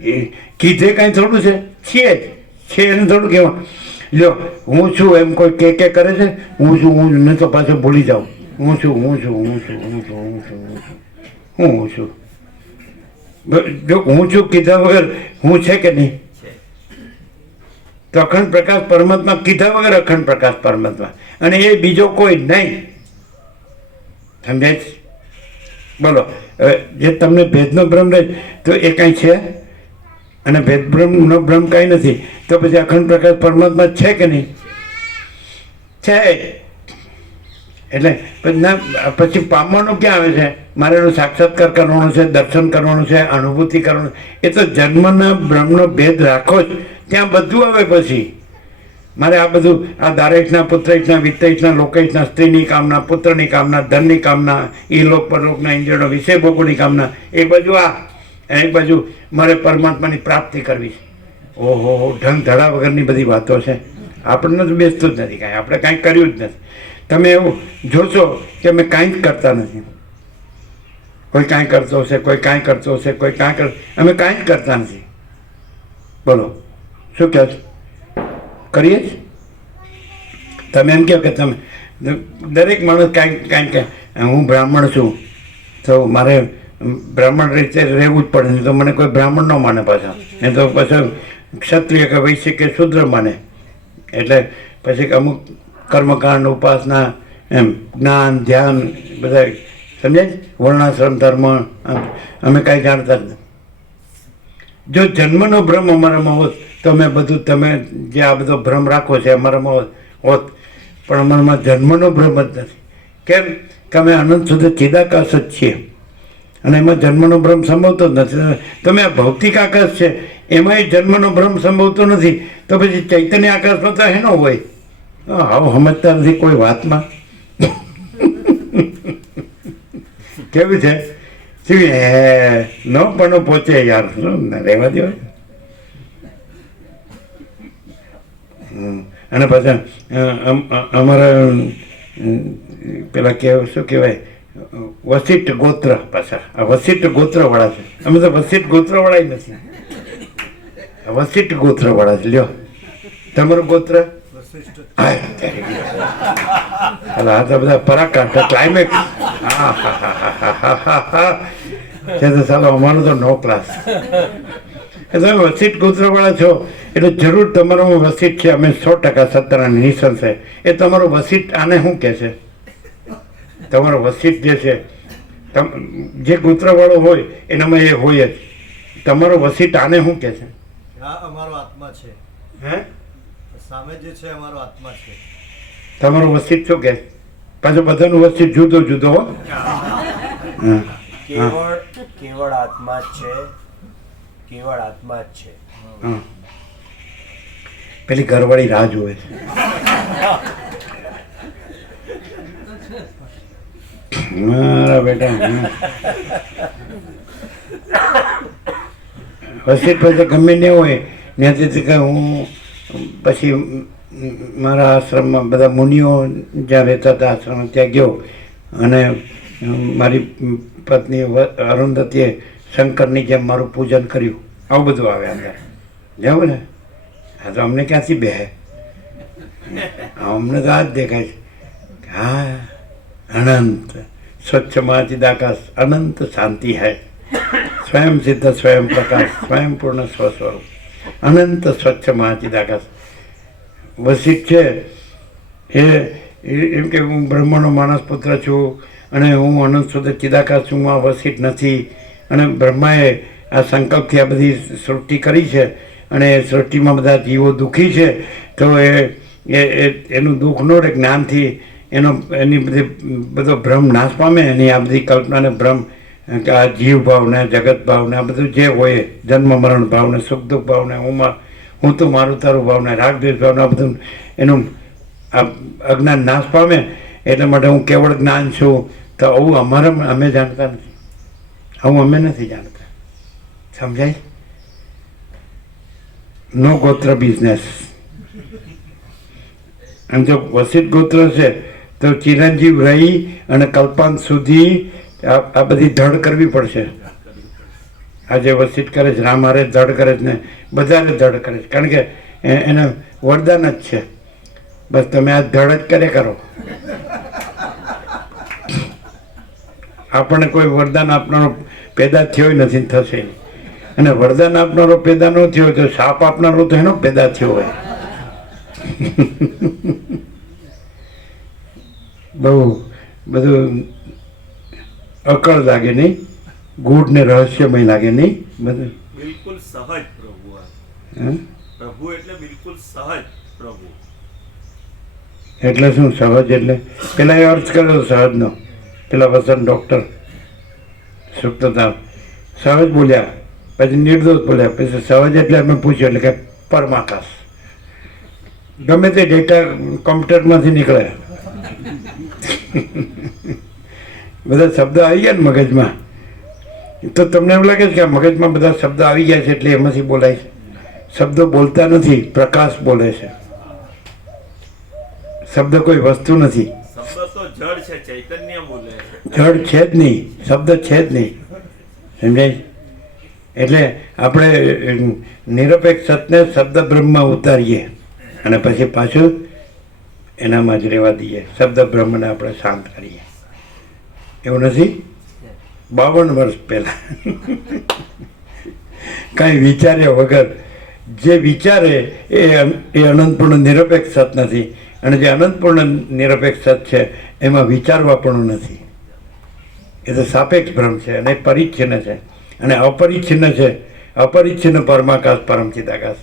એ કીધે કાંઈ થોડું છે, છીએ જ છે એને થોડું કહેવા. લ્યો હું છું એમ કોઈ કે કરે છે, હું છું ને તો પાછું ભૂલી જાઉં. હું છું. જો હું છું કીધા વગર હું છે કે નહીં? તો અખંડ પ્રકાશ પરમાત્મા કીધા વગર અખંડ પ્રકાશ પરમાત્મા, અને એ બીજો કોઈ નહીં. સમજાય? બોલો, હવે જે તમને ભેદનો ભ્રમ રહે તો એ કાંઈ છે? અને ભેદભ્રમનો ભ્રમ કાંઈ નથી, તો પછી અખંડ પ્રકાશ પરમાત્મા છે કે નહીં? છે. એટલે પછી પામવાનું ક્યાં આવે છે? મારે એનો સાક્ષાત્કાર કરવાનો છે, દર્શન કરવાનું છે, અનુભૂતિ કરવાનું. એ તો જન્મના ભ્રમનો ભેદ રાખો જ, ત્યાં બધું આવે. પછી મારે આ બધું, આ દારેશના, પુત્રેશના, વિત્તેશના, લોકેશના, સ્ત્રીની કામના, પુત્રની કામના, ધનની કામના, ઈલોક પરલોકના ઇન્દ્રિયોના વિષય ભોગોની કામના, એક બાજુ આ, એક બાજુ મારે પરમાત્માની પ્રાપ્તિ કરવી. ઓહો, ઢંગ ધડા વગરની બધી વાતો છે. આપણને તો બેસતું જ નથી કાંઈ, આપણે કાંઈ કર્યું જ નથી. તમે એવું જોશો કે અમે કાંઈ જ કરતા નથી. કોઈ કાંઈ કરતો હશે, કોઈ કાંઈ કરતો હશે, કોઈ કાંઈ કર, અમે કાંઈ જ કરતા નથી. બોલો શું કહો છો? કરીએ જ. તમે એમ કહો કે તમે દરેક માણસ કાંઈ હું બ્રાહ્મણ છું તો મારે બ્રાહ્મણ રીતે રહેવું જ પડે, નહીં તો મને કોઈ બ્રાહ્મણ ન માને પાછા, નહીં તો પાછા ક્ષત્રિય કે વૈશ્ય કે શૂદ્ર માને. એટલે પછી અમુક કર્મકાંડ, ઉપાસના, એમ જ્ઞાન, ધ્યાન બધા, સમજાય? વર્ણાશ્રમ ધર્મ અમે કાંઈ જાણતા જ નથી. જો જન્મનો ભ્રમ અમારામાં હોત તો અમે બધું, તમે જે આ બધો ભ્રમ રાખો છે અમારામાં હોત, પણ અમારામાં જન્મનો ભ્રમ જ નથી. કેમ કે અમે અનંત સુધી ચિદાકાશ જ છીએ અને એમાં જન્મનો ભ્રમ સંભવતો જ નથી. તમે આ ભૌતિક આકાશ છે એમાંય જન્મનો ભ્રમ સંભવતો નથી, તો પછી ચૈતન્ય આકાશમાં તો એનો હોય. આવું સમજતા નથી કોઈ વાતમાં. કેવું છે? શું ન પણ પહોંચે યાર, રહેવા દો. અને પાછા અમારા પેલા શું કહેવાય, વસિષ્ઠ ગોત્ર, પાછા આ વસિષ્ઠ ગોત્રવાળા છે. અમે તો વસિષ્ઠ ગોત્રવાળા જ નથી, વસિષ્ઠ ગોત્રવાળા છે. લ્યો તમારું ગોત્ર? હા તો બધા પરાકાષ્ઠા, ક્લાઇમેક્સ. હા છે તો ચાલો, અમારું તો નો ક્લાસ. તમે વસિત ગોત્રવાળા છો એટલે જરૂર તમારો વસિત છે. અમે 100% સત્તારાની નિશાન છે. એ તમારો વસિત આને શું કહે છે? તમારો વસિત જે છે જે ગોત્રવાળો હોય એનામાં એ હોય જ. તમારો વસિત આને શું કહે છે? આ અમારો આત્મા છે. હે? સામે જે છે અમારો આત્મા છે. તમારો વસિત શું કહે? પાછું બધાનું વસિત જુદો જુદો હો. હા. કેવળ આત્મા જ છે, કેવળ આત્મા જ છે. હા. પેલી ઘરવાળી રાહ જોવે છે. મારા બેટા વસિત પછી ગમે ને હોય ત્યાંથી કે હું પછી મારા આશ્રમમાં બધા મુનિઓ જ્યાં રહેતા હતા આશ્રમ ત્યાં ગયો અને મારી પત્ની અરુંધતીએ શંકરની જેમ મારું પૂજન કર્યું. આવું બધું આવે અંદર જાવ ને. હા તો અમને ક્યાંથી બેહે? અમને તો આ જ દેખાય છે. હા, અનંત સ્વચ્છ ચિદાકાશ અનંત શાંતિ હૈ. સ્વયં સિદ્ધ સ્વયં પ્રકાશ સ્વયં પૂર્ણ સ્વસ્વરૂપ અનંત સ્વચ્છ ચિદાકાશ. વસિત છે એ એમ કે હું બ્રહ્મનો માનસ પુત્ર છું અને હું અનંત શુદ્ધ ચિદાકાશ છું. આ વસિત નથી. અને બ્રહ્માએ આ સંકલ્પથી આ બધી સૃષ્ટિ કરી છે અને એ સૃષ્ટિમાં બધા જીવો દુઃખી છે. તો એનું દુઃખ ન રહે જ્ઞાનથી એની બધી બધો ભ્રમ નાશ પામે. એની આ બધી કલ્પનાને ભ્રમ આ જીવ ભાવને જગત ભાવને આ બધું જે હોય જન્મ મરણ ભાવને સુખ દુઃખ ભાવને હું તો મારું તારું ભાવને રાગ દ્વેષ ભાવને આ બધું એનું આ અજ્ઞાન નાશ પામે. એટલા માટે હું કેવળ જ્ઞાન છું. તો આવું અમે જાણતા નથી. આવું અમે નથી જાણતા. સમજાય? નો ગોત્ર બિઝનેસ. અને જો વસિત ગોત્ર છે તો ચિરંજીવ રહી અને કલ્પાંત સુધી આ બધી ધડ કરવી પડશે. આજે વસિત કરે છે, રામ હારે ધડ કરે છે ને બધાને ધડ કરે છે. કારણ કે એને વરદાન જ છે. બસ તમે આ ધડ જ કરે કરો. આપણને કોઈ વરદાન આપનારો પેદા થયો નથી, થશે નહીં. અને વરદાન આપનારો પેદા ન થયો તો સાપ આપનારો તો એનો પેદા થયો હોય. બહુ બધું અકળ લાગે નહીં, ગૂઢ ને રહસ્યમય લાગે નહીં બધું. બિલકુલ સહજ પ્રભુ. હે? પ્રભુ એટલે બિલકુલ સહજ પ્રભુ. એટલે શું સહજ? એટલે પેલા એ અર્થ કર્યો સહજનો. પેલા વસંત ડૉક્ટર સુપ્તતા સહજ બોલ્યા, પછી નિર્દોષ બોલ્યા, પછી સહજ એટલે અમે પૂછ્યું એટલે કે પરમાકાશ. ગમે તે ડેટા કોમ્પ્યુટરમાંથી નીકળે. બધા શબ્દ આવી ગયા ને મગજમાં તો તમને એવું લાગે છે કે મગજમાં બધા શબ્દ આવી ગયા છે એટલે એમાંથી બોલાય છે. શબ્દો બોલતા નથી, પ્રકાશ બોલે છે. શબ્દ કોઈ વસ્તુ નથી. શબ્દ તો જડ છે, ચૈતન્ય બોલે છે. જડ છે જ નહીં, શબ્દ છે જ નહીં. સમજાય? એટલે આપણે નિરપેક્ષ સતને શબ્દ બ્રહ્મમાં ઉતારીએ અને પછી પાછું એનામાં જ રહેવા દઈએ. શબ્દ બ્રહ્મને આપણે શાંત કરીએ. એવું નથી? 52 વર્ષ પહેલાં કાંઈ વિચાર્યા વગર જે વિચારે એ અનંતપૂર્ણ નિરપેક્ષ સત નથી. અને જે અનંતપૂર્ણ નિરપેક્ષ સત છે એમાં વિચારવા પણ નથી. એ તો સાપેક્ષ ભ્રમ છે અને પરિચ્છિન્ન છે અને અપરિચ્છિન્ન છે. અપરિચ્છિન્ન પરમાકાશ પરમ ચિદાકાશ.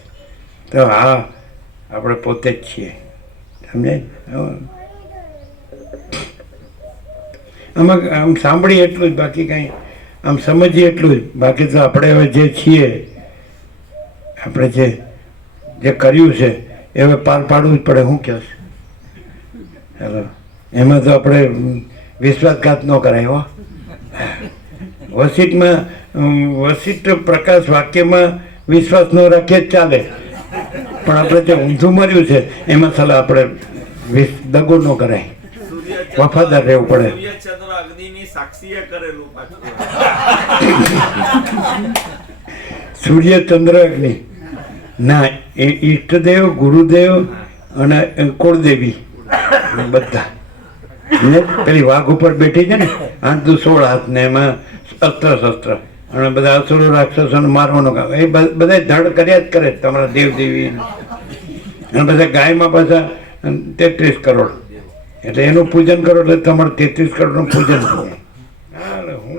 તો હા, આપણે પોતે જ છીએ. સમજાય? આમાં આમ સાંભળીએ એટલું જ, બાકી કાંઈ આમ સમજીએ એટલું જ. બાકી તો આપણે હવે જે છીએ, આપણે જે કર્યું છે એ હવે પાર પાડવું જ પડે. શું કહે છે? ચાલો, એમાં તો આપણે વિશ્વાસઘાત ન કરાય. હો, વસિત પ્રકાશ વાક્યમાં વિશ્વાસ ન રાખીએ જ ચાલે, પણ આપણે જે ઊંધું મર્યું છે એમાં સલાહ આપણે દગો ન કરાય. વફાદાર રહેવું પડે. સૂર્યચંદ્ર અગ્નિની સાક્ષીએ કરેલું પાછું. સૂર્યચંદ્ર અગ્નિ ના, એ ઈષ્ટદેવ, ગુરુદેવ અને કુળદેવી બધા. પેલી વાઘ ઉપર બેઠી છે ને, 8 દુ 16 હાથ ને એમાં અસ્ત્ર શસ્ત્ર અને બધા અસુરો રાક્ષસોને મારવાનું કામ એ બધા ધડ કર્યા જ કરે તમારા દેવદેવી. અને બધા ગાયમાં પાછા 33 કરોડ, એટલે એનું પૂજન કરો એટલે તમારે 33 કરોડનું પૂજન થાય. અરે હું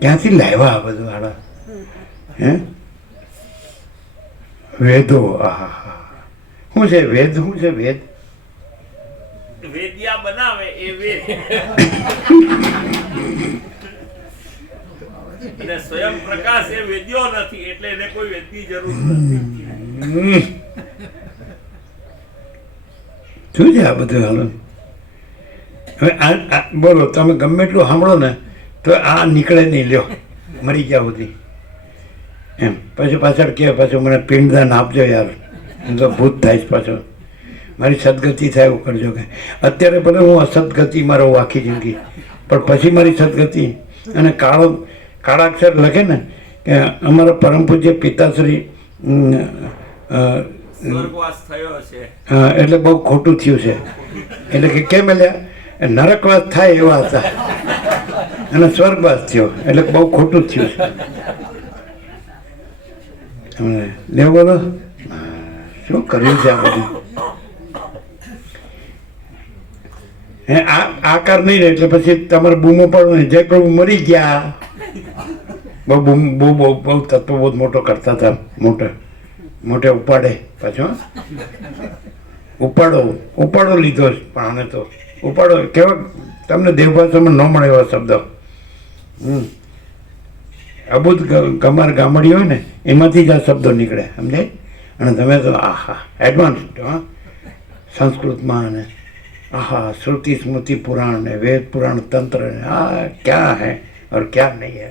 ક્યાંથી લાવ્યા આ બધું હાડા? હે વેદો, આહા શું છે વેદ? શું છે વેદ? વેદિયા બનાવે એ વેદ. અને સ્વયં પ્રકાશ એ વેદ્યો નથી, એટલે એને કોઈ વેદની જરૂર નથી. શું છે આ બધું હાલો? હવે આ બોલો, તમે ગમે એટલું સાંભળો ને તો આ નીકળે નહીં, લ્યો મરી ગયા બધી એમ. પછી પાછળ કે પાછું મને પિંડદાન આપજો યાર, હું તો ભૂત થાય છે પાછો, મારી સદગતિ થાય એવું કરજો. કે અત્યારે ભલે હું અસદગતિમાં રહું આખી જિંદગી, પણ પછી મારી સદગતિ. અને કાળા અક્ષર લખે ને કે અમારા પરમ પૂજ્ય પિતાશ્રી સ્વર્ગવાસ થયો છે. એટલે બહુ ખોટું થયું છે. એટલે કે કેમ એટલે નરકવાસ થાય એવા હતા અને સ્વર્ગવાસ થયો એટલે બહુ ખોટું થયું છે. લેવો બોલો શું કર્યું છે આ બધું? હે આકાર નહીં રહે એટલે પછી તમારે બૂમો પડવાની, જય પ્રભુ મરી ગયા. બહુ તત્વ બહુ મોટો કરતા હતા, મોટે ઉપાડે પાછો. ઉપાડો લીધો છે પણ આને તો ઉપાડો કેવો તમને દેવભાષામાં ન મળે એવા શબ્દ. અબુદ ગમાર ગામડી હોય ને એમાંથી જ આ શબ્દો નીકળે, સમજે? અને તમે તો આહા એડવાન્સ સંસ્કૃતમાં અને આહા શ્રુતિ સ્મૃતિ પુરાણ ને વેદ પુરાણ તંત્ર ને આ ક્યાં હે और ક્યાં નહીં હે.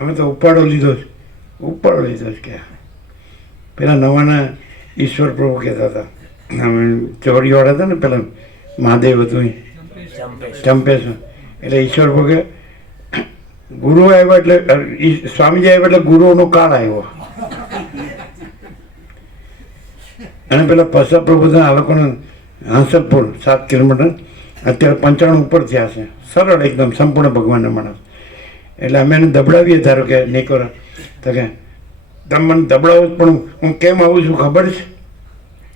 અમે તો ઉપાડો લીધો છે કે પેલા નવાના ઈશ્વર પ્રભુ કહેતા હતા, અમે ચોરીવાળા હતા ને પેલા મહાદેવ હતું ચંપેશ, એટલે ઈશ્વર પ્રભુ કે ગુરુ આવ્યા એટલે સ્વામીજી આવ્યા એટલે ગુરુનો કાળ આવ્યો. અને પેલા પસા પ્રભુ આ લોકોને હંસલપુર 7 કિલોમીટર અત્યારે 95 ઉપર થયા છે, સરળ એકદમ સંપૂર્ણ ભગવાનના માણસ. એટલે અમે એને દબડાવીએ, ધારો કે નીકોર તો કે તમે મને દબડાવો પણ હું કેમ આવું છું ખબર છે?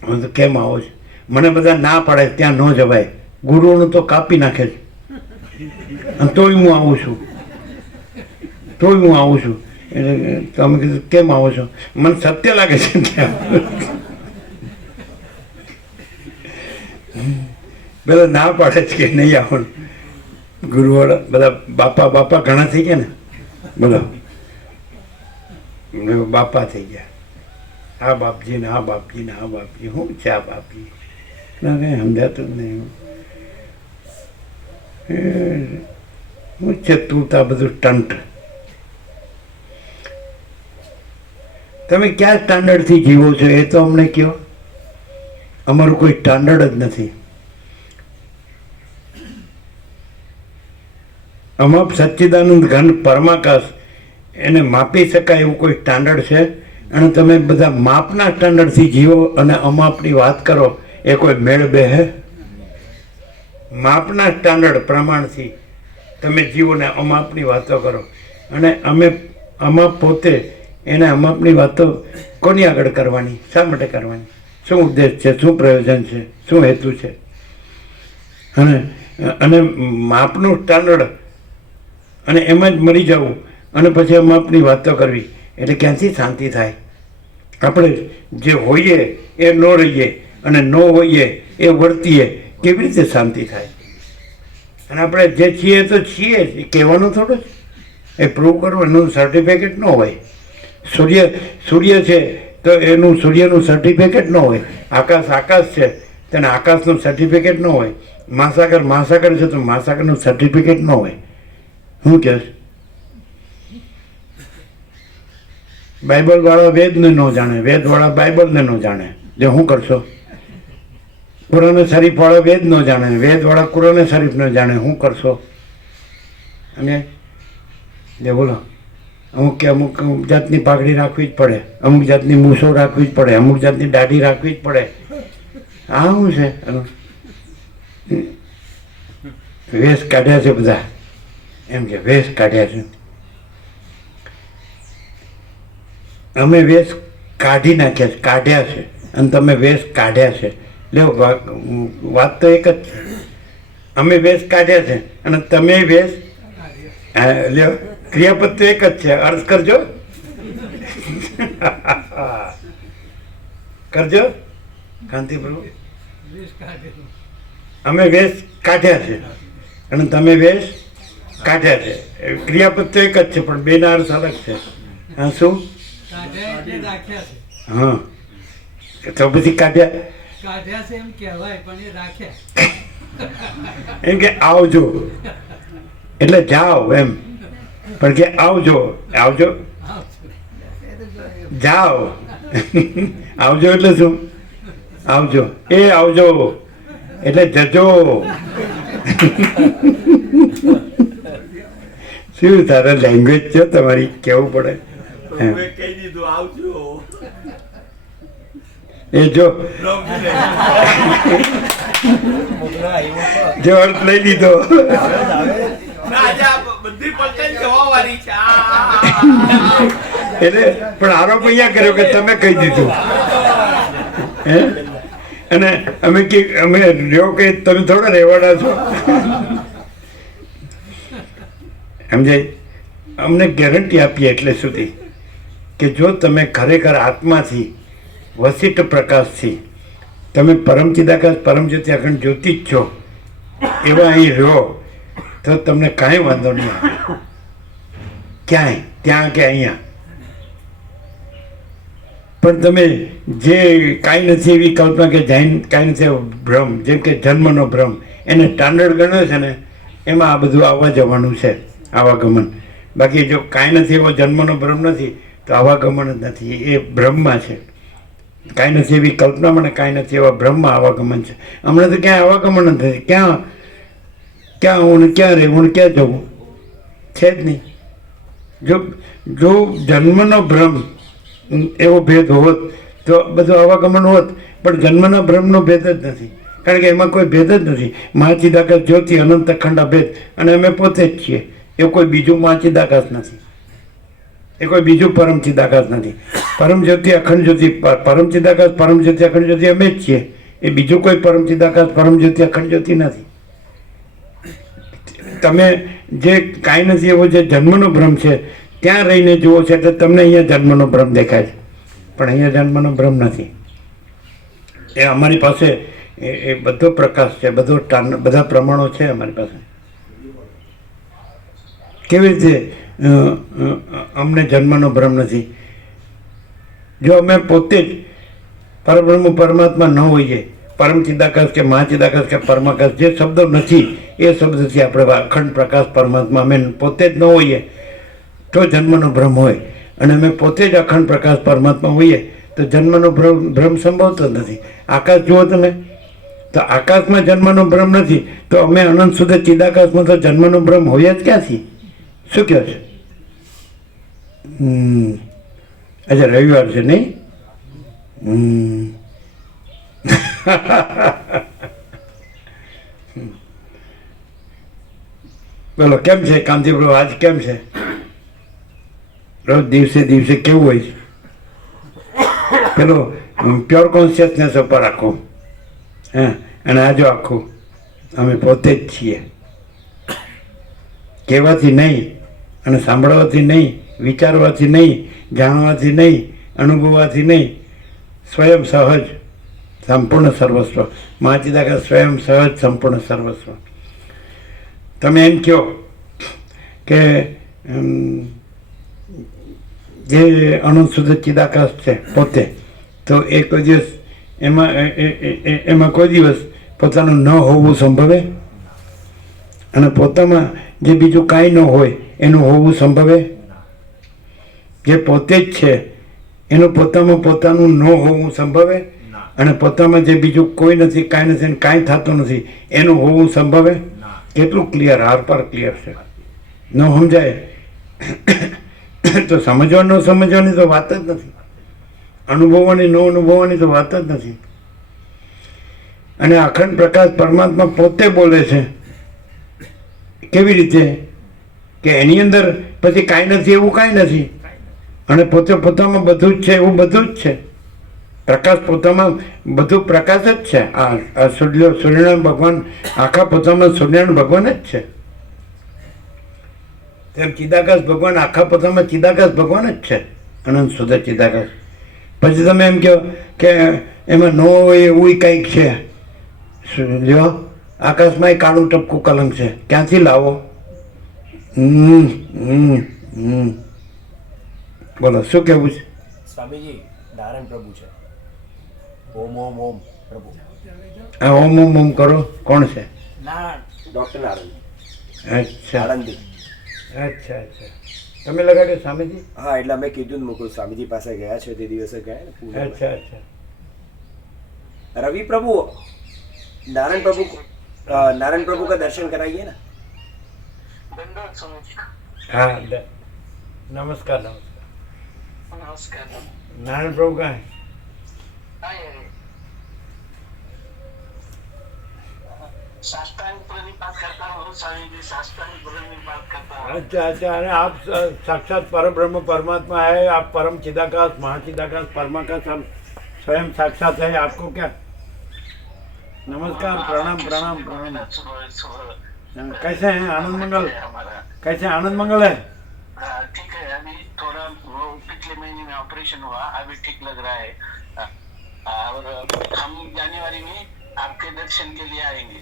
હું તો કેમ આવો છું? મને બધા ના પાડે ત્યાં ન જવાય, ગુરુઓનું તો કાપી નાખે છે, અને તોય હું આવું છું. એટલે તમે કીધું કેમ આવો છો? મને સત્ય લાગે છે ત્યાં. પેલા ના પાડે છે કે નહીં આવવાનું. ગુરુવાળા બધા બાપા ઘણા થઈ ગયા ને, બોલો બાપા થઈ ગયા. આ બાપજી ને આ બાપજી ને આ બાપજી, શું છે આ બાપજી? કંઈ સમજાતું જ નહીં. શું છે તું તો આ બધું સ્ટન્ટ? તમે ક્યાં સ્ટાન્ડર્ડથી જીવો છો એ તો અમને કહો. અમારું કોઈ સ્ટાન્ડર્ડ જ નથી. અમાપ સચ્ચિદાનંદ ઘન પરમાકાશ એને માપી શકાય એવું કોઈ સ્ટાન્ડર્ડ છે? અને તમે બધા માપના સ્ટાન્ડર્ડથી જીવો અને અમાપની વાત કરો, એ કોઈ મેળ બેહે? માપના સ્ટાન્ડર્ડ પ્રમાણથી તમે જીવો ને અમાપની વાતો કરો. અને અમાપ પોતે એને અમાપની વાતો કોની આગળ કરવાની? શા માટે કરવાની? શું ઉદ્દેશ છે? શું પ્રયોજન છે? શું હેતુ છે? અને માપનું સ્ટાન્ડર્ડ અને એમાં જ મરી જવું અને પછી અમાપની વાતો કરવી, એટલે ક્યાંથી શાંતિ થાય? આપણે જે હોઈએ એ ન રહીએ અને ન હોઈએ એ વર્તીએ, કેવી રીતે શાંતિ થાય? અને આપણે જે છીએ તો છીએ જ, એ કહેવાનું થોડું જ, એ પ્રૂવ કરવાનું સર્ટિફિકેટ ન હોય. સૂર્ય છે તો એનું સૂર્યનું સર્ટિફિકેટ ન હોય. આકાશ છે તેને આકાશનું સર્ટિફિકેટ ન હોય. મહાસાગર છે તો મહાસાગરનું સર્ટિફિકેટ ન હોય. શું કહે? બાઇબલવાળા વેદને ન જાણે, વેદવાળા બાઇબલને ન જાણે, જે શું કરશો? કુરાને શરીફવાળા વેદ ન જાણે, વેદવાળા કુરાને શરીફ ન જાણે, શું કરશો? અને જે બોલો, અમુક જાતની પાઘડી રાખવી જ પડે, અમુક જાતની મૂછો રાખવી જ પડે, અમુક જાતની દાઢી રાખવી જ પડે. આ શું છે? વેશ કાઢ્યા છે બધા, એમ કે વેશ કાઢ્યા છે. અમે વેશ કાઢી નાખ્યા છે, કાઢ્યા છે, અને તમે વેશ કાઢ્યા છે. લ્યો વાત તો એક જ છે. અમે વેશ કાઢ્યા છે અને તમે વેશ લ્યો, ક્રિયાપદ તો એક જ છે. અર્થ કરજો કરજો કાંતિ પ્રભુ. અમે વેશ કાઢ્યા છે અને તમે વેશ કાઢ્યા છે. ક્રિયાપદ તો એક જ છે પણ બેના અર્થ અલગ છે. હા શું? હા તો પછી કાઢ્યા એમ કે આવજો એટલે જાઓ એમ, પણ કે આવજો, આવજો જાઓ આવજો એટલે શું? આવજો એ આવજો એટલે જજો. શું તારા લેંગ્વેજ છે તમારી, કેવું પડે. પ્રભુએ કહી દીધું આવજો. એ જો જો અર્થ લઈ લીધો. ના, આજે આ બધી પલટન જવાવાળી છે. એટલે પણ આરોપ અહીંયા કર્યો કે તમે કહી દીધું. હે અને અમે રહ્યો કે તમે થોડા રહેવાના છો. સમજાય? અમને ગેરંટી આપીએ એટલે સુધી કે જો તમે ખરેખર આત્માથી, વસિષ્ઠ પ્રકાશથી તમે પરમ ચિદાકાશ પરમ જ્યોતિ અખંડ જ્યોતિ જ છો એવા અહીં રહ્યો તો તમને કાંઈ વાંધો નહીં આવે. ક્યાંય, ત્યાં કે અહીંયા. પણ તમે જે કાંઈ નથી એવી કલ્પના કે જૈન કાંઈ નથી ભ્રમ, જેમ કે જન્મનો ભ્રમ એને સ્ટાન્ડર્ડ ગણ્યો છે ને, એમાં આ બધું આવવા જવાનું છે, આવાગમન. બાકી જો કાંઈ નથી એવો જન્મનો ભ્રમ નથી તો આવાગમન જ નથી, એ બ્રહ્મમાં છે. કાંઈ નથી એવી કલ્પનામાં ને કાંઈ નથી એવા બ્રહ્મમાં આવાગમન છે. હમણાં તો ક્યાંય આવાગમન જ નથી. ક્યાં ક્યાં હું ને ક્યાં રહેવું ને ક્યાં જવું છે જ નહીં. જો જન્મનો ભ્રમ એવો ભેદ હોત તો બધું આવાગમન હોત, પણ જન્મના ભ્રમનો ભેદ જ નથી, કારણ કે એમાં કોઈ ભેદ જ નથી. મહાચિદાકાશ જ્યોતિ અનંત અખંડ ભેદ, અને અમે પોતે જ છીએ. એ કોઈ બીજું મહાચિદાકાશ નથી, એ કોઈ બીજું પરમ ચિદાકાશ નથી. પરમ જ્યોતિ અખંડ જ્યોતિ, પરમ ચિદાકાશ પરમ જ્યોતિ અખંડ જ્યોતિ અમે જ છીએ. એ બીજું કોઈ પરમ ચિદાકાશ પરમ જ્યોતિ અખંડ જ્યોતિ નથી. તમે જે કાંઈ નથી એવો જે જન્મનો ભ્રમ છે ત્યાં રહીને જુઓ છે એટલે તમને અહીંયા જન્મનો ભ્રમ દેખાય છે, પણ અહીંયા જન્મનો ભ્રમ નથી. એ અમારી પાસે એ બધો પ્રકાશ છે, બધા પ્રમાણો છે અમારી પાસે. કેવી રીતે અમને જન્મનો ભ્રમ નથી? જો અમે પોતે જ પરબ્રહ્મ પરમાત્મા ન હોઈએ, પરમ ચિદાકાશ કે મહાચિદાકાશ કે પરમાકાશ જે શબ્દો નથી એ શબ્દથી આપણે અખંડ પ્રકાશ પરમાત્મા અમે પોતે જ ન હોઈએ તો જન્મનો ભ્રમ હોય, અને અમે પોતે જ અખંડ પ્રકાશ પરમાત્મા હોઈએ તો જન્મનો ભ્રમ સંભવતો નથી. આકાશ જુઓ તમે તો આકાશમાં જન્મનો ભ્રમ નથી, તો અમે અનંત સુધી ચિદાકાશમાં તો જન્મનો ભ્રમ હોય જ ક્યાંથી? શું કહે છે? આજે રવિવાર છે નહીં? બોલો કેમ છે કાંતિ પ્રભુ, આજ કેમ છે? રોજ દિવસે દિવસે કેવું હોય છે? પેલો પ્યોર કોન્શિયસનેસ ઉપર આખું, હા, અને આજો આખું અમે પોતે જ છીએ. કહેવાથી નહીં અને સાંભળવાથી નહીં, વિચારવાથી નહીં, જાણવાથી નહીં, અનુભવવાથી નહીં, સ્વયં સહજ સંપૂર્ણ સર્વસ્વ. મહાચિદાકાશ સ્વયં સહજ સંપૂર્ણ સર્વસ્વ. તમે એમ કહો કે જે અનંત શુદ્ધ ચિદાકાશ છે પોતે, તો એ કોઈ દિવસ એમાં કોઈ દિવસ પોતાનું ન હોવું સંભવે? અને પોતામાં જે બીજું કાંઈ ન હોય એનું હોવું સંભવે? જે પોતે જ છે એનું પોતામાં પોતાનું ન હોવું સંભવે? અને પોતામાં જે બીજું કોઈ નથી, કાંઈ નથી, કાંઈ થતું નથી એનું હોવું સંભવે? કેટલું ક્લિયર, આર પાર ક્લિયર છે. ન સમજાય તો સમજવા ન સમજવાની તો વાત જ નથી, અનુભવવાની ન અનુભવવાની તો વાત જ નથી. અને અખંડ પ્રકાશ પરમાત્મા પોતે બોલે છે. કેવી રીતે? કે એની અંદર પછી કાંઈ નથી એવું કાંઈ નથી, અને પોતે પોતામાં બધું જ છે એવું બધું જ છે. પ્રકાશ પોતામાં બધું પ્રકાશ જ છે. આ સૂર્યનારાયણ ભગવાન આખા પોતામાં સૂર્યનારાયણ ભગવાન જ છે. તેમ ચિદાકાશ ભગવાન આખા પોતામાં ચિદાકાશ ભગવાન જ છે. અનંત શુદ્ધ ચિદાકાશ. પછી તમે એમ કહો કે એમાં ન હોય એવું કંઈક છે. જો આકાશમાં કાળું ટપકું કલંક છે, ક્યાંથી લાવો? બોલો શું કહેવું છે? સ્વામીજી નારાયણ પ્રભુ છે. ઓમ ઓમ ઓમ પ્રભુ. હા, ઓમ ઓમ ઓમ કરો. કોણ છે? ના, ડોક્ટર નારાયણ. અચ્છા આનંદી. અચ્છા અચ્છા. તમે લગાડ્યો સ્વામીજી? હા, એટલે અમે કીધું ને મુકુલ સ્વામીજી પાસે ગયા છે તે દિવસે ગયા ને પૂજા. અચ્છા અચ્છા. रवि प्रभु नारायण प्रभु का दर्शन कराइए ना. हाँ नमस्कार नमस्कार. नारायण प्रभु कहाँ है? साष्टांग प्रणिपात करता हूँ स्वामी जी, साष्टांग प्रणिपात करता हूँ. अच्छा अच्छा. अरे आप साक्षात परब्रह्म परमात्मा है. आप परम चिदाकाश महाचिदाकाश परमाकाश हम स्वयं साक्षात है. आपको क्या नमस्कार प्रणाम प्रणाम प्रणाम. कैसे हैं? आनंद मंगल. कैसे आनंद मंगल है? ठीक है. अभी थोड़ा वो पिछले महीने में ऑपरेशन हुआ, अभी ठीक लग रहा है. और हम जनवरी में आपके दर्शन के लिए आएंगे.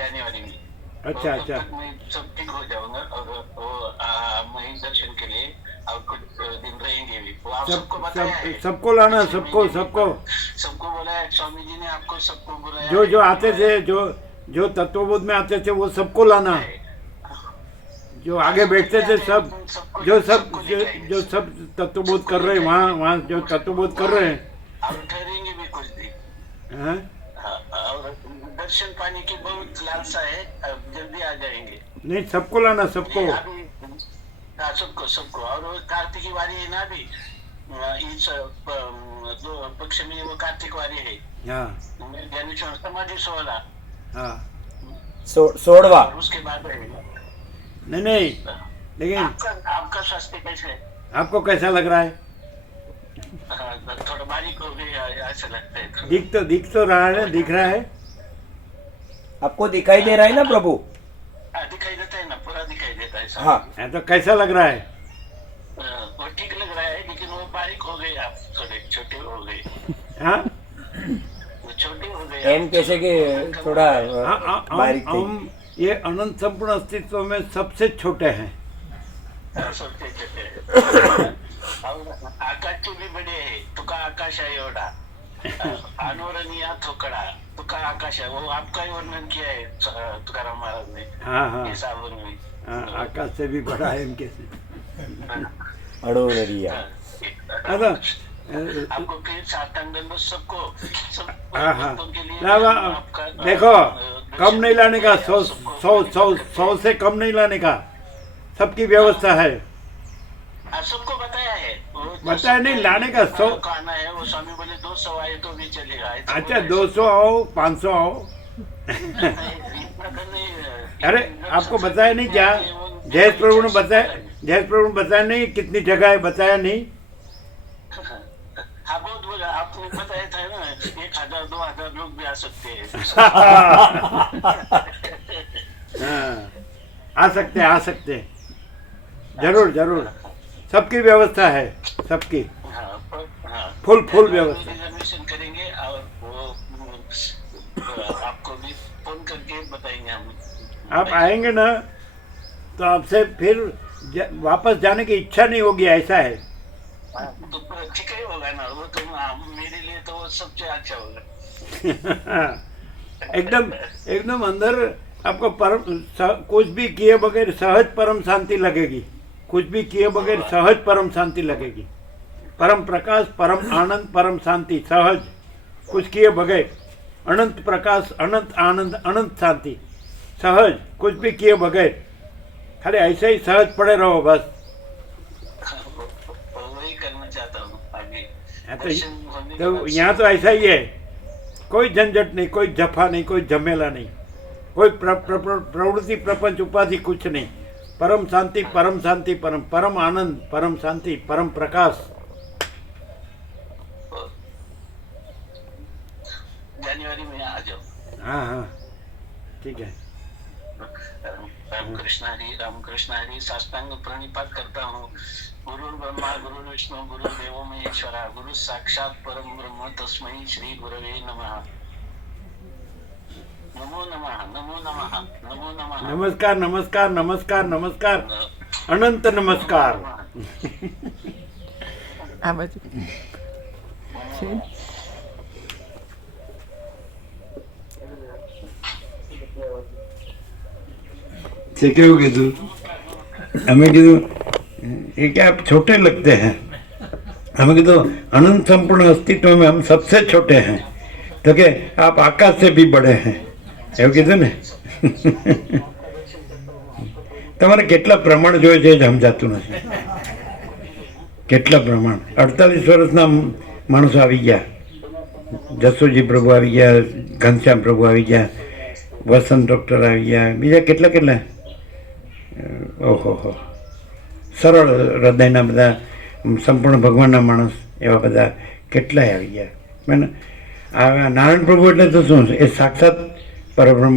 जनवरी में. अच्छा अच्छा. तब तक मैं सब ठीक हो जाऊंगा और वो वहीं दर्शन के लिए और कुछ दिन रहेंगे भी. वो आप सबको बताया है. सबको लाना. सबको सबको सबको बोला है. स्वामी जी ने आपको सबको बुलाया. जो जो आते थे, जो तत्वबोध में आते थे वो सबको लाना. जो आगे बैठते थे सब, जो सब तत्वबोध कर रहे हैं वहाँ जो तत्वबोध कर रहे हैं. और ठहरेंगे भी कुछ दिन. हाँ? और दर्शन पाने की बहुत लालसा है. अब जल्दी आ जाएंगे. नहीं, सबको लाना. सबको. हाँ, सबको सबको. और वो कार्तिकी वारी है ना अभी इस दो पक्ष में वो कार्तिक वारी है. हाँ ज्ञानेश्वर समाधि 16. हाँ. सोड़वा. और उसके बाद नहीं लेकिन आपका स्वास्थ्य कैसे है? आपको कैसा लग रहा है? थोड़ा बारीक हो गया ऐसा लगता है. दिख तो रहा है. दिख रहा है. आपको दिखाई दे रहा है ना प्रभु? दिखाई देता है ना, पूरा दिखाई देता है. हाँ. तो कैसा लग रहा है? वो ठीक लग रहा है, लेकिन वो बारीक हो गए. आप थोड़े छोटे हो गए. हाँ. वो छोटे हो गए. एम कैसे कि थोड़ा बारीक थे. हम ये अनंत संपूर्ण अस्तित्व में सबसे छोटे हैं. सबसे छोटे. और आकाश भी बड़े है. तुका आकाश है एवढा. अनोरणीय थोकडा तुका आकाश है. वो आपका ही वर्णन किया है तुकाराम महाराज ने. हाँ हाँ. इस आवन में. हाँ, आकाश से भी बड़ा है इनके से. अड़ोरिया. आपको फिर साष्टांग दंडवत सबको हाँ हाँ. भक्तों के लिए ना, आपका देखो कम नहीं लाने का. 100 से कम नहीं लाने का. सबकी व्यवस्था है. सबको बताया है. बताया नहीं, लाने का 100. आना है. वो स्वामी बोले 200 आए तो भी चलेगा. अच्छा 200 आओ 500 आओ. अरे आपको बताया नहीं क्या? जयेश प्रभु ने बताया नहीं कितनी जगह है? बताया नहीं. हाँ बहुत बोला आपने. बताया था ना 1000-2000 लोग भी आ सकते हैं. हाँ, आ सकते हैं. जरूर जरूर. सबकी व्यवस्था है. सबकी फुल व्यवस्था. रिजर्वेशन करेंगे और वो आपको भी फोन करके बताएंगे हम. आप आएंगे ना तो आपसे फिर वापस जाने की इच्छा नहीं होगी. ऐसा है. तो ठीक ही होगा ना. वो तो मेरे लिए तो वो सबसे अच्छा होगा. एकदम अंदर आपको कुछ भी किए बगैर सहज परम शांति लगेगी. कुछ भी किए बगैर सहज परम शांति लगेगी. परम प्रकाश, परम आनंद, परम शांति. सहज कुछ किए बगैर. अनंत प्रकाश, अनंत आनंद, अनंत शांति. सहज कुछ भी किए बगैर. खाली ऐसे ही सहज पड़े रहो बस. वही करना चाहता हूँ आगे. तो यहाँ तो ऐसा ही है. कोई झंझट नहीं, कोई जफा नहीं, कोई झमेला नहीं, कोई प्रवृत्ति प्रपंच उपाधि कुछ नहीं. परम शांति, परम शांति, परम परम आनंद, परम शांति, परम प्रकाश। जनवरी में आ जाओ। हाँ हाँ ठीक है। रामकृष्ण हरि साष्टांग प्रणिपात करता हूँ। गुरु ब्रह्मा गुरु विष्णु गुरु देवो महेश्वरा गुरु साक्षात परम ब्रह्म तस्मै श्री गुरवे नमः। नमो नमः नमो नमः नमो नमः। नमस्कार नमस्कार नमस्कार नमस्कार, अनंत नमस्कार। આ બાજુ છે से क्यों कीधु हमें कीधु ये क्या आप छोटे लगते हैं, हमें कीधु अनंत संपूर्ण अस्तित्व में हम सबसे छोटे हैं, तो के आप आकाश से भी बड़े हैं એવું કીધું ને। તમારે કેટલા પ્રમાણ જોઈએ છે એ સમજાતું નથી, કેટલા પ્રમાણ। 48 વર્ષના માણસો આવી ગયા, જસુજી પ્રભુ આવી ગયા, ઘનશ્યામ પ્રભુ આવી ગયા, વસંત ડૉક્ટર આવી ગયા, બીજા કેટલા કેટલા, ઓહો હો, સરળ હૃદયના બધા સંપૂર્ણ ભગવાનના માણસ એવા બધા કેટલાય આવી ગયા। મને આ નારાયણ પ્રભુ એટલે તો શું છે, એ સાક્ષાત પરબ્રહ્મ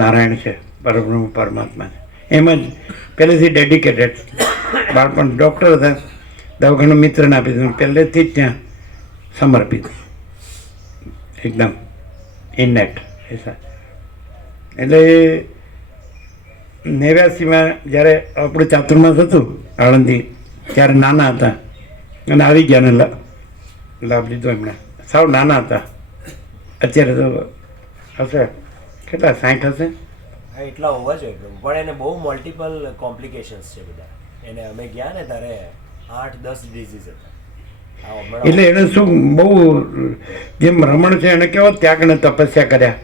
નારાયણ છે, પરબ્રહ્મ પરમાત્મા છે, એમ જ પહેલેથી ડેડિકેટેડ। બાળપણ ડૉક્ટર હતા, દવાખાનું મિત્રને આપી દીધું, પહેલેથી જ ત્યાં સમર્પિત, એકદમ ઇનેટ એસા। એટલે 89માં જ્યારે આપણું ચાતુર્માસ હતું આણંદી, ત્યારે નાના હતા અને આવી ગયા ને લાભ લીધો એમણે, સાવ નાના હતા, અત્યારે તો હશે કેટલા 60 હશે। હા એટલા હોવા જોઈએ પ્રભુ, પણ એને બહુ મલ્ટિપલ કોમ્પ્લિકેશન્સ છે બધા। એને અમે ગયા ને ત્યારે 8-10 ડિઝીઝ હતા। આ હમણાં એટલે એને શું બહુ જેમ રમણ છે એને કેવો ત્યાગ ને તપસ્યા કર્યા,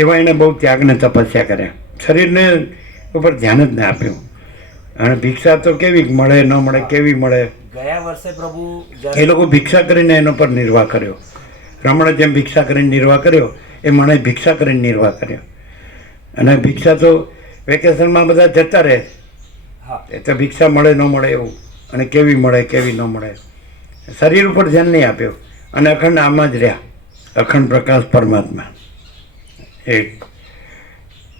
એવા એને બહુ ત્યાગ ને તપસ્યા કર્યા, શરીરને ઉપર ધ્યાન જ ના આપ્યું। અને ભિક્ષા તો કેવી મળે ન મળે, કેવી મળે, ગયા વર્ષે પ્રભુ એ જ્યારે લોકો ભિક્ષા કરીને એનો પર નિર્વાહ કર્યો। રમણે જેમ ભિક્ષા કરીને નિર્વાહ કર્યો, એ મને ભિક્ષા કરીને નિર્વાહ કર્યો। અને ભિક્ષા તો વેકેશનમાં બધા જતા રહે, હા એ તો ભિક્ષા મળે ન મળે એવું, અને કેવી મળે કેવી ન મળે, શરીર ઉપર ધ્યાન નહીં આપ્યો, અને અખંડ આમાં જ રહ્યા, અખંડ પ્રકાશ પરમાત્મા। એ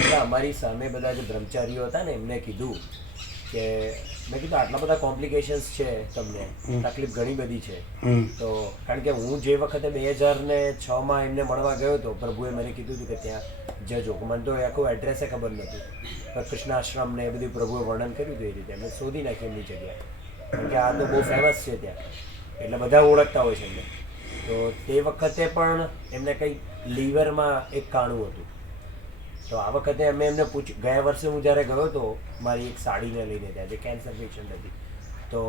એટલે અમારી સામે બધા જે બ્રહ્મચારીઓ હતા ને એમને કીધું કે, મેં કીધું આટલા બધા કોમ્પ્લિકેશન્સ છે તમને, તકલીફ ઘણી બધી છે, તો કારણ કે હું જે વખતે 2006માં એમને મળવા ગયો હતો, પ્રભુએ મને કીધું હતું કે ત્યાં જજો, મને તો આખું એડ્રેસે ખબર નહોતું, પણ કૃષ્ણ આશ્રમ ને એ બધું પ્રભુએ વર્ણન કર્યું હતું, એ રીતે મેં શોધી નાખી એમની જગ્યા, કારણ કે આ તો બહુ ફેમસ છે ત્યાં, એટલે બધા ઓળખતા હોય છે એમને। તો તે વખતે પણ એમને કંઈક લીવરમાં એક કાણું હતું, તો આ વખતે અમે એમને પૂછ્યું, ગયા વર્ષે હું જ્યારે ગયો હતો મારી એક સાડીને લઈને ત્યાં, જે કેન્સર પેશન્ટ હતી, તો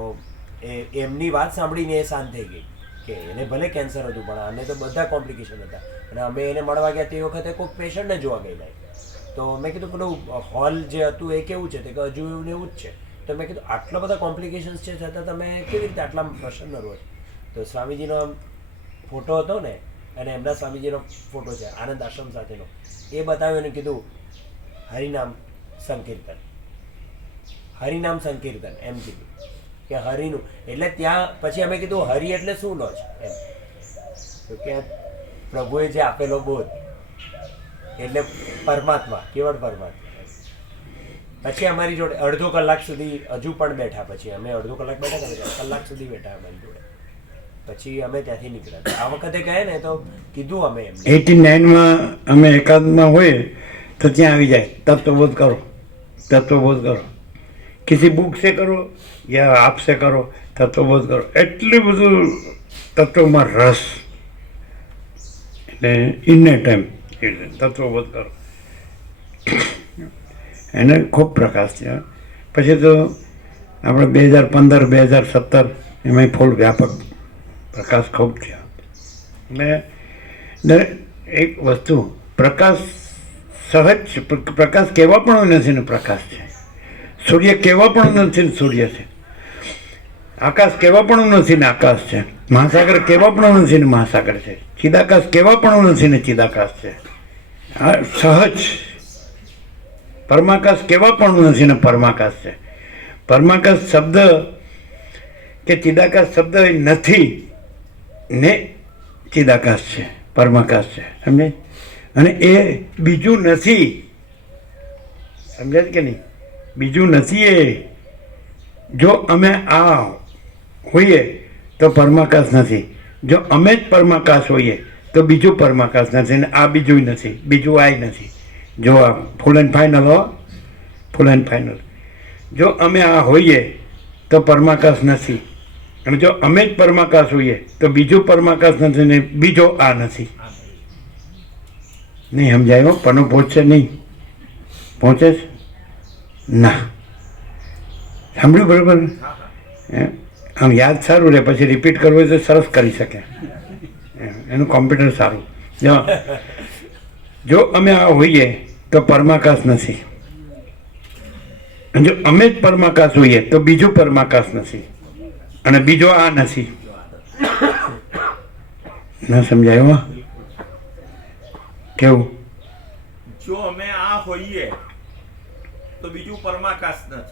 એમની વાત સાંભળીને એ શાંત થઈ ગઈ કે એને ભલે કેન્સર હતું પણ આને તો બધા કોમ્પ્લિકેશન હતા। અને અમે એને મળવા ગયા તે વખતે કોઈક પેશન્ટને જોવા ગયેલા, તો મેં કીધું પેલું હોલ જે હતું એ કેવું છે, તે કે હજુ એવું ને એવું જ છે। તો મેં કીધું આટલા બધા કોમ્પ્લિકેશન્સ છે છતાં તમે કેવી રીતે આટલા પ્રસન્ન રહો છો? તો સ્વામીજીનો ફોટો હતો ને, અને એમના સ્વામીજીનો ફોટો છે આનંદ આશ્રમ સાથેનો, એ બતાવ્યું અને કીધું હરિનામ સંકીર્તન, હરિનામ સંકીર્તન એમ કીધું કે હરિનું, એટલે ત્યાં પછી અમે કીધું હરિ એટલે શું લો છે એમ, તો કે પ્રભુએ જે આપેલો બોધ એટલે પરમાત્મા, કેવળ પરમાત્મા। પછી અમારી જોડે અડધો કલાક સુધી હજુ પણ બેઠા, પછી અમે અડધો કલાક બેઠા હતા, કલાક સુધી બેઠા અમારી જોડે, પછી અમે ત્યાંથી નીકળ્યા। આ વખતે ગયા ને તો કીધું અમે એમને 89માં અમે એકાદમાં હોઈએ તો ત્યાં આવી જાય, તત્વબોધ કરો, તત્વબોધ કરો, કિસી બુક से करो या आप से करो, તત્વબોધ કરો, એટલું બધું તત્વમાં રસ, એટલે ઇને ટાઈમ તત્વબોધ કરો, એને ખૂબ પ્રકાશ છે। પછી તો આપણે 2015 2017 એમાં ફૂલ વ્યાપક પ્રકાશ ખૂબ થયા। એટલે દરેક એક વસ્તુ પ્રકાશ સહજ, પ્રકાશ કહેવા પણ નથી ને પ્રકાશ છે, સૂર્ય કહેવા પણ નથી ને સૂર્ય છે, આકાશ કહેવા પણ નથી ને આકાશ છે, મહાસાગર કહેવા પણ નથી ને મહાસાગર છે, ચિદાકાશ કહેવા પણ નથી ને ચિદાકાશ છે। આ સહજ પરમાકાશ કેવા પણ નથી ને પરમાકાશ છે. પરમાકાશ શબ્દ કે ચિદાકાશ શબ્દ એ નથી ને ચિદાકાશ છે, પરમાકાશ છે, સમજે? અને એ બીજું નથી, સમજાય કે નહીં? બીજું નથી. એ જો અમે આ હોઈએ તો પરમાકાશ નથી, જો અમે જ પરમાકાશ હોઈએ તો બીજું પરમાકાશ નથી, ને આ બીજું નથી, બીજું આ નથી. જો આ ફૂલ એન્ડ ફાઇનલ હો, ફૂલ એન્ડ ફાઇનલ. જો અમે આ હોઈએ તો પરમાકાશ નથી, અને જો અમે જ પરમાકાશ હોઈએ તો બીજું પરમાકાશ નથી ને બીજો આ નથી. નહીં સમજાયો? પણ પહોંચશે નહીં? પહોંચે છે ના? સાંભળ્યું બરાબર? આમ યાદ સારું રહે, પછી રિપીટ કરવું હોય તો સરસ કરી શકે, એનું કોમ્પ્યુટર સારું. જો અમે આ હોઈએ તો પરમાકાશ નથી, અને જો અમે જ પરમાકાશ હોઈએ તો બીજું પરમાકાશ નથી, અને બીજો આ નથી. ના સમજાયું? કેવું? જો અમે આ હોઈએ તો બીજું પરમાકાશ નથી.